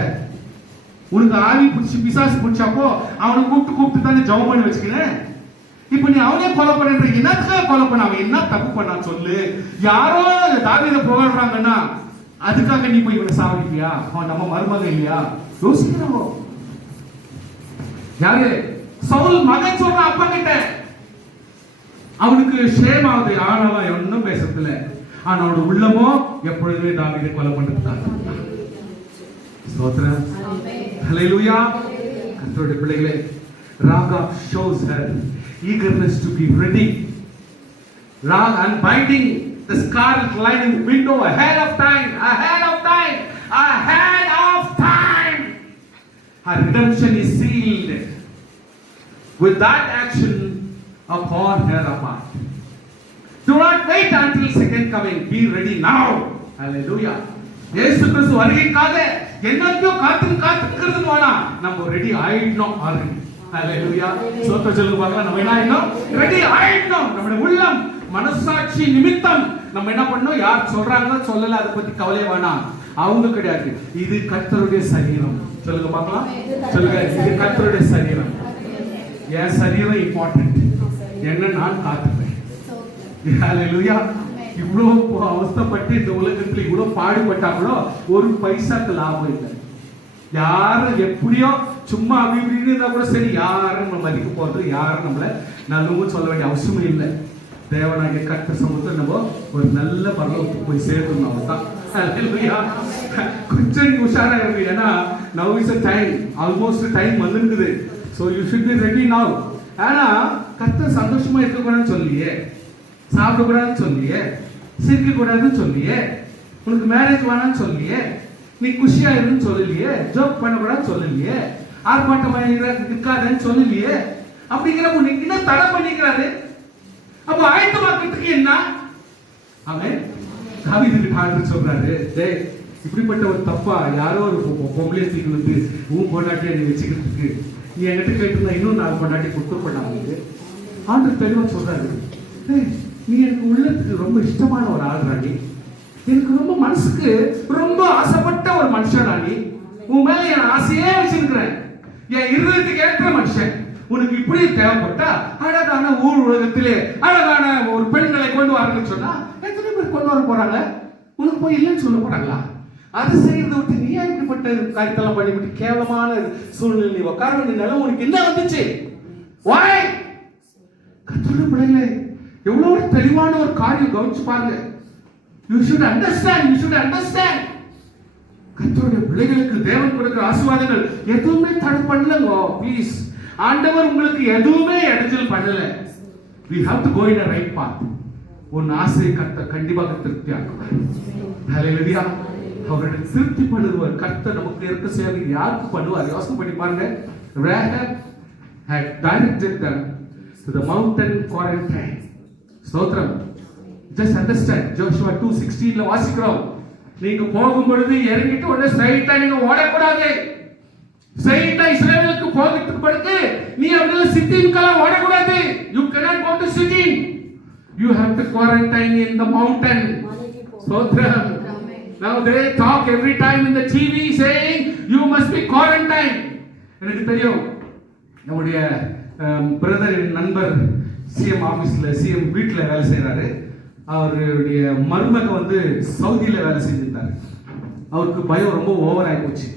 உனக்கு ஆவி பிடிச்சி பிசாசு பிடிச்சப்போ அவனை கூப்பிட்டு தானே ஜெபம் பண்ணி வச்சுக்கிறேன். இப்ப நீ அவனே கொலை பண்ற, என்னத்துக்காக கொலை பண்ண? அவன் என்ன தப்பு பண்ணான்னு சொல்லு. யாரோ தாவீதை புகழ்றாங்கன்னா அதுக்காக நீ போய் இவனை சாவடிப்பியா? அவன் நம்ம மருமக இல்லையா? யோசிக்கிறோம். யாரு? சவுல் மகன் சொல்றான் அப்பா கிட்ட. அவனுக்கு ஷேமாவது, ஆனவன் ஒன்னும் பேசல. ஆனா அவனோட உள்ளமோ எப்பொழுதுமே தாவீதை கொலை பண்றதுதான். ஸ்தோத்திரம். ஹல்லேலூயா. கர்த்தருடைய பிள்ளைகளே, Rahab shows her eagerness to be ready. Rahab unbinding the scarlet lining window ahead of time. Her redemption is sealed with that action upon her apart. Do not wait until second coming. Be ready now. Hallelujah. இயேசு கிறிஸ்து வருகைக்காக என்னைக்கோ காத்துக்கிறது வேணா, நம்ம ready ஆயிடணும் already. ஹalleluya. சோத்திரம் சொல்லுங்க பார்க்கலாம். நம்ம என்ன ஆயிடணும்? ரெடி ஆயிடணும். நம்முடைய உள்ளம் மனசாட்சி நிமித்தம் நம்ம என்ன பண்ணணும்? யார் சொல்றாங்களோ சொல்லல அதை பத்தி கவலை வேணாம். அவங்க கிடையாது. இது கர்த்தருடைய சரீரம். சொல்லுங்க பார்க்கலாம். சொல்லுங்க, இது கர்த்தருடைய சரீரம். என் சரீரம் இம்பார்ட்டன்ட். என்ன நான் காத்துப்பேன். ஹalleluya. இவ்வளவு அவஸ்தைப்பட்டு இந்த உலகத்துல இவ்வளவு பாடுபட்டாங்களோ ஒரு பைசாக்கு லாபம் இல்லை. யாரும் எப்படியோ சும்மா அப்படின்னு இருந்தா கூட சரி, யாரும் நம்ம மதிக்க போறது, யாரும் நம்மள நல்லவும் சொல்ல வேண்டிய அவசியமே இல்லை. தேவனாகிய கர்த்தர் சமூகத்தில் நம்ம ஒரு நல்ல பரலோகத்துக்கு போய் சேர்க்கணும். அவதான் கொஞ்சம் நீங்க உஷாரா இருக்கு. ஏன்னா now is a time, almost time வந்துருக்குது. so you should be ready now. ஆனா கர்த்தர் சந்தோஷமா இருக்கக்கூடாதுன்னு சொல்லியே, சாப்பிடக்கூடாதுன்னு சொல்லியே, சிரிக்க கூடாதுன்னு சொல்லியே, உனக்கு மேரேஜ் வேணான்னு சொல்லியே, நீ குஷியா இருன்னு சொல்லலையே, ஜோக் பண்ணக்கூடாதுன்னு சொல்லலையே, ஆர்ப்பாட்டம் இருக்காதுன்னு சொல்லலையே. அப்படிங்கிறப்ப நீங்க என்ன தடை பண்ணிக்கிறாரு? அப்போ ஆயத்தமாக்கிறதுக்கு என்ன? அவன் தாவீதுக்கு ஆண்டவர் சொல்றாரு, டேய் இப்படிப்பட்ட ஒரு தப்பா யாரோ ஒரு பொம்பளை தூக்கி வந்து உன் பொண்டாட்டியை நீ வச்சுக்கிறதுக்கு நீ என்கிட்ட கேட்டிருந்தா இன்னும் 4 பொண்டாட்டி கொடுத்து பண்ணாங்க. ஆண்டவர் தெளிவா சொல்றாரு, நீ எனக்கு உள்ளத்துக்கு ரொம்ப இஷ்டமான ஒரு ஆள் ராணி, எனக்கு ரொம்ப மனசுக்கு ரொம்ப ஆசைப்பட்ட ஒரு மனுஷன் ராணி, உன் மேல என் ஆசையே வச்சிருக்கிறேன், என் இருதயத்துக்கு ஏற்ற மனுஷன். உனக்கு இப்படி தேவைப்பட்டா அழகான ஊர் உலகத்திலே அழகான ஒரு பெண்களை கொண்டு வரணும்னு சொன்னா எத்தனை பேர் கொண்டு வர போறாங்க? உனக்கு போய் இல்லைன்னு சொல்ல போறாங்களா? அது செய்யறதை விட்டு நீ இப்படிப்பட்ட காரியத்தெல்லாம் பண்ணிவிட்டு கேவலமான சூழ்நிலை நீ உட்கார வேண்டிய உனக்கு என்ன வந்துச்சு? வாய் கர்த்தருடைய பிள்ளைகளே, எவ்வளவு தெளிவான ஒரு காரியம் கவனிச்சு பாருங்க. You should understand. கர்த்தருடைய பிள்ளைகளுக்கு தேவன் கொடுக்கிற ஆசீர்வாதங்கள் எதுவுமே தடை பண்ணலங்க. ப்ளீஸ், ஆண்டவர் உங்களுக்கு எதுவுமே இடைஞ்சல் பண்ணல. We have to go in a right path. உன் ஆசையை கர்த்தர் கண்டிப்பாக திருப்தி ஆக்குவார். ஹல்லேலூயா. அவருடைய திருப்தி பண்ணுவார். கர்த்தர் நமக்கு இருக்க சேவை யாருக்கு பண்ணுவார்? யோசனை பண்ணி பாருங்க. Rahab had directed them to the mountain quarantine. ஸ்தோத்திரம். Just understand. Joshua 2:16 வாசிக்கிறோம். நீங்க போகும் பொழுது இறங்கிட்டு உடனே ஸ்ட்ரைட்டா நீங்க ஓடக்கூடாது. ஸ்ட்ரைட்டா இஸ்ரவேலுக்கு போகிறதுக்கு பிறகு நீ அப்படியே சிட்டின்கெல்லாம் ஓடக்கூடாது. You cannot go to city. You have to quarantine in the mountain. Stotram. Now they talk every time in the TV saying you must be quarantined. எனக்கு தெரியும் நம்முடைய பிரதர் நண்பர் சிஎம் ஆபீஸ்ல சிஎம் வீட்டில் வேலை செய்யறாரு. அவருடைய மருமக வந்து சவுதியில வேலை செஞ்சிருந்தாரு. அவருக்கு பயம் ரொம்ப ஓவர் ஆகி போச்சு.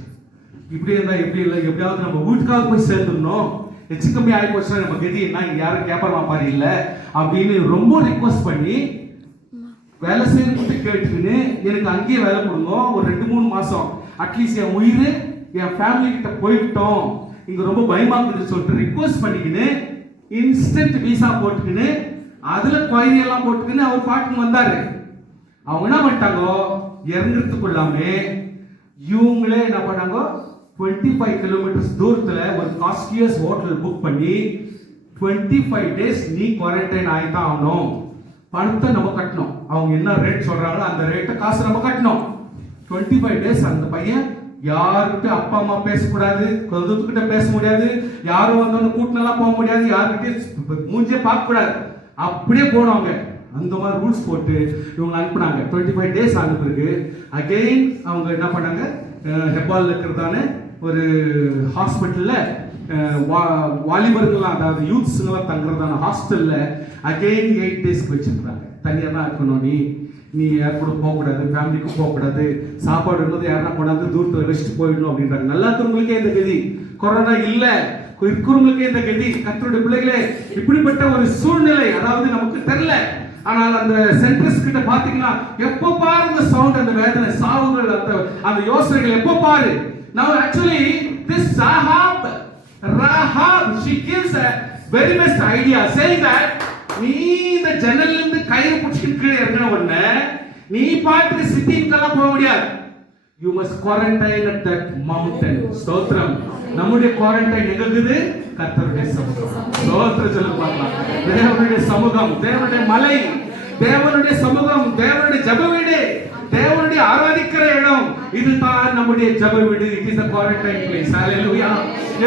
இப்படி இருந்தா எப்படி இல்லை, எப்படியாவது நம்ம வீட்டுக்காக போய் சேர்ந்துடணும், எச்சு கம்மி ஆகி போச்சுன்னா நம்ம கதி என்ன, இங்க யாரும் கேட்பாரா பாரு இல்லை அப்படின்னு ரொம்ப ரிக்வஸ்ட் பண்ணி வேலை செய்யறது கேட்டுக்கின்னு எனக்கு அங்கேயே வேலை கொடுங்க, ஒரு 2-3 மாசம் அட்லீஸ்ட் என் உயிர் என் ஃபேமிலி கிட்ட போயிட்டோம், இங்க ரொம்ப பயமாக்குதுன்னு சொல்லிட்டு ரிக்வஸ்ட் பண்ணிக்கின்னு இன்ஸ்டன்ட் விசா போட்டுக்கின்னு அதுல குவாரி எல்லாம் போட்டுக்கின்னு அவர் பாட்டுக்கு வந்தாரு. அவங்க என்ன பண்ணிட்டாங்க, இறங்குறதுக்குள்ளாமே இவங்களே என்ன பண்ணாங்க, 25 கிலோமீட்டர்ஸ் தூரத்துல ஒரு காஸ்ட்லியஸ் ஹோட்டல் புக் பண்ணி 25 டேஸ் நீ குவாரண்டைன் ஆகிதான் ஆகணும், பணத்தை நம்ம கட்டணும், அவங்க என்ன ரேட் சொல்றாங்களோ அந்த ரேட்டை காசு நம்ம கட்டணும். 25 டேஸ் அந்த பையன் யாருக்கிட்ட அப்பா அம்மா பேசக்கூடாது, கொந்தத்துக்கிட்ட பேச முடியாது, யாரும் வந்தவங்க கூட்டினெல்லாம் போக முடியாது, யாருக்கிட்டே மூஞ்சே பார்க்க கூடாது, அப்படியே போனவங்க. அந்த மாதிரி ரூல்ஸ் போட்டு இவங்க அனுப்புனாங்க. 25 டேஸ் ஆன பிறகு அகெயின் அவங்க என்ன பண்ணாங்க, ஹெப்பால் இருக்கிறதான ஒரு ஹாஸ்பிட்டல்ல வாலிபர்கள்லாம் அதாவது யூத்ஸ்லாம் தங்குறதான ஹாஸ்டல்ல அகெயின் 8 டேஸ்க்கு வச்சிருக்காங்க. தனியாக தான் இருக்கணும், நீ யார் கூட போகக்கூடாது, ஃபேமிலிக்கும் போகக்கூடாது, சாப்பாடு இருந்தது யாருன்னா கொண்டாந்து தூரத்தில் வச்சுட்டு போயிடணும் அப்படின்றாங்க. நல்லா இருக்கிறவங்களுக்கே இந்த கதி, கொரோனா இல்லை இருக்கிறவங்களுக்கே இந்த கதி. கர்த்தருடைய பிள்ளைகளே, இப்படிப்பட்ட ஒரு சூழ்நிலை அதாவது நமக்கு தெரியல. ஆனால் அந்த சென்டர்ஸ் கிட்ட பாத்தீங்கன்னா எப்போ பாரு அந்த சவுண்ட், அந்த வேதனை, சாவுகள், அந்த யோசனைகள் எப்போ பாரு. Now actually this Rahab she gives a very best idea saying that நீ இந்த ஜன்னல்ல இருந்து கயிறு பிடிச்சிட்டு கீழே இறங்கின உடனே நீ பாட்டு சிட்டிங்கெல்லாம் போக முடியாது. You must quarantine at that mountain. ஸ்தோத்திரம். நம்முடைய குவாரண்டைன் எங்க இருக்குது? கர்த்தருடைய சமூகம். ஸ்தோத்திரம் சொல்ல பார்க்கலாம். தேவனுடைய சமூகம், தேவனுடைய மலை, தேவனுடைய சமூகம், தேவனுடைய ஜெப வீடு, தேவனுடைய ஆராதிக்கிற இடம், இதுதான் நம்முடைய ஜெப வீடு. It is a quarantine place. Hallelujah.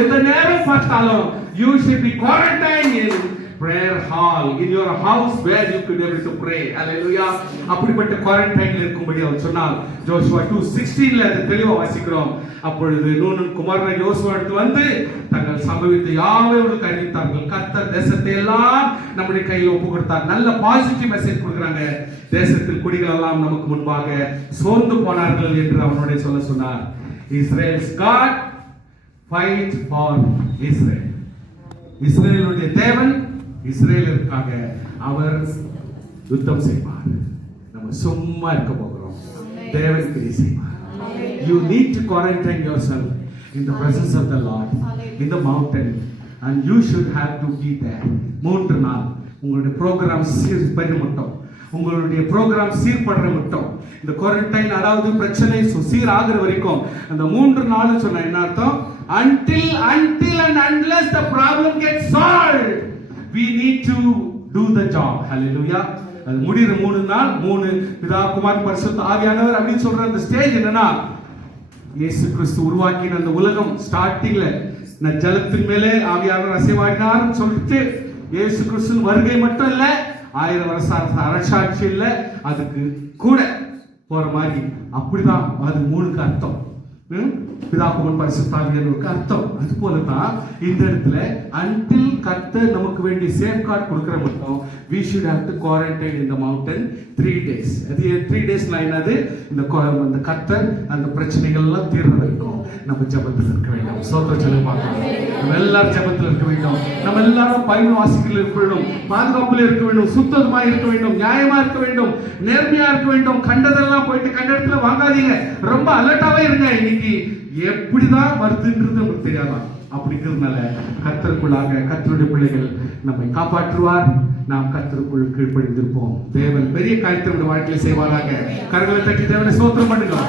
எந்த நேரம் பார்த்தாலும் you should be quarantined in prayer hall, in your house where you could able to pray. Hallelujah. அப்படிப்பட்ட குவாரண்டைன்ல இருக்கும்படி அவர் சொன்னார். ஜோஷுவா 2:16ல அது தெளிவா வாசிக்கிறோம். அப்பொழுது நூனும் குமாரன் யோசுவா எடுத்து வந்து தங்கள் சம்பவித்த யாவையும் அறிவித்தார்கள். கர்த்தர் தேசத்தை எல்லாம் நம்முடைய கையில் ஒப்பு கொடுத்தார். நல்ல பாசிட்டிவ் மெசேஜ் கொடுக்குறாங்க. தேசத்தில் குடிகள் எல்லாம் நமக்கு முன்பாக சோர்ந்து போனார்கள் என்று அவனுடைய சொல்ல சொன்னார். Israel's God fight for Israel. இஸ்ரேலுடைய தேவன் இஸ்ரேலுக்காக அவர் யுத்தம் செய்வார். நம்ம சும்மா இருக்க போகிறோம், தேவன் கிரியை செய்வார். You need to quarantine yourself in the presence of the Lord in the mountain and you should have to be there. 3 நாள் உங்களுடைய ப்ரோக்ராம் சீர் பண்ண மட்டும், உங்களுடைய ப்ரோக்ராம் சீர்படுற மட்டும், இந்த குவாரண்டைன் அதாவது பிரச்சனை சீர் ஆகிற வரைக்கும் அந்த 3 நாள் சொன்ன என்ன அர்த்தம்? Until and unless the problem gets solved, we need to do the job. Hallelujah. அது முடிகிற 3 நாள் 3 பிதா குமாரன் பரிசுத்த ஆவியானவர் அப்படின்னு சொல்ற அந்த ஸ்டேஜ் என்னன்னா, இயேசு கிறிஸ்து உருவாக்கின அந்த உலகம் ஸ்டார்டிங்ல ஜலத்தின் மேலே ஆவியானவர் அசைவாடினார்னு சொல்லிட்டு இயேசு கிறிஸ்து வருகை மட்டும் இல்ல, 1000 வருஷ அரசாட்சி இல்ல, அதுக்கு கூட போற மாதிரி அப்படிதான் அது 3க்கு அர்த்தம். பிதா குமாரன் பரிசுத்த ஆவியானவருக்கு அர்த்தம். அது போல தான் இந்த இடத்துல until கர்த்தர் நமக்கு வேண்டிய சேஃப்கார்ட் கொடுக்கிற மட்டும் we should have to quarantine in the mountain 3 days. அது 3 டேஸ்னா என்னது? இந்த கர்த்தர் அந்த பிரச்சனைகள் எல்லாம் தீர்ற வரைக்கும் நம்ம ஜெபத்தில் இருக்க வேண்டும். சோத்திரம் சொல்ல பார்க்கலாம். நம்ம எல்லாரும் ஜெபத்தில் இருக்க வேண்டும். நம்ம எல்லாரும் பைபிள் வாசிக்கல இருக்க வேண்டும், பாதுகாப்புல இருக்க வேண்டும், சுத்தமா இருக்க வேண்டும், நியாயமா இருக்க வேண்டும், நேர்மையா இருக்க வேண்டும். கண்டதெல்லாம் போயிட்டு கண்ட இடத்துல வாங்காதீங்க. ரொம்ப அலர்ட்டாவே இருங்க. இன்னைக்கு எப்படிதான் வருதுன்றது நமக்கு தெரியாதான். அப்படிங்கிறதுனால கர்த்தருக்குள்ளாக கர்த்தருடைய பிள்ளைகள் நம்மை காப்பாற்றுவார். நாம் கர்த்தருக்குள் கீழ்ப்படிந்திருப்போம். தேவன் பெரிய காரியத்தை வாழ்க்கையில் செய்வாராக. கரங்களை தட்டி தேவனை ஸ்தோத்திரம் பண்ணுங்க.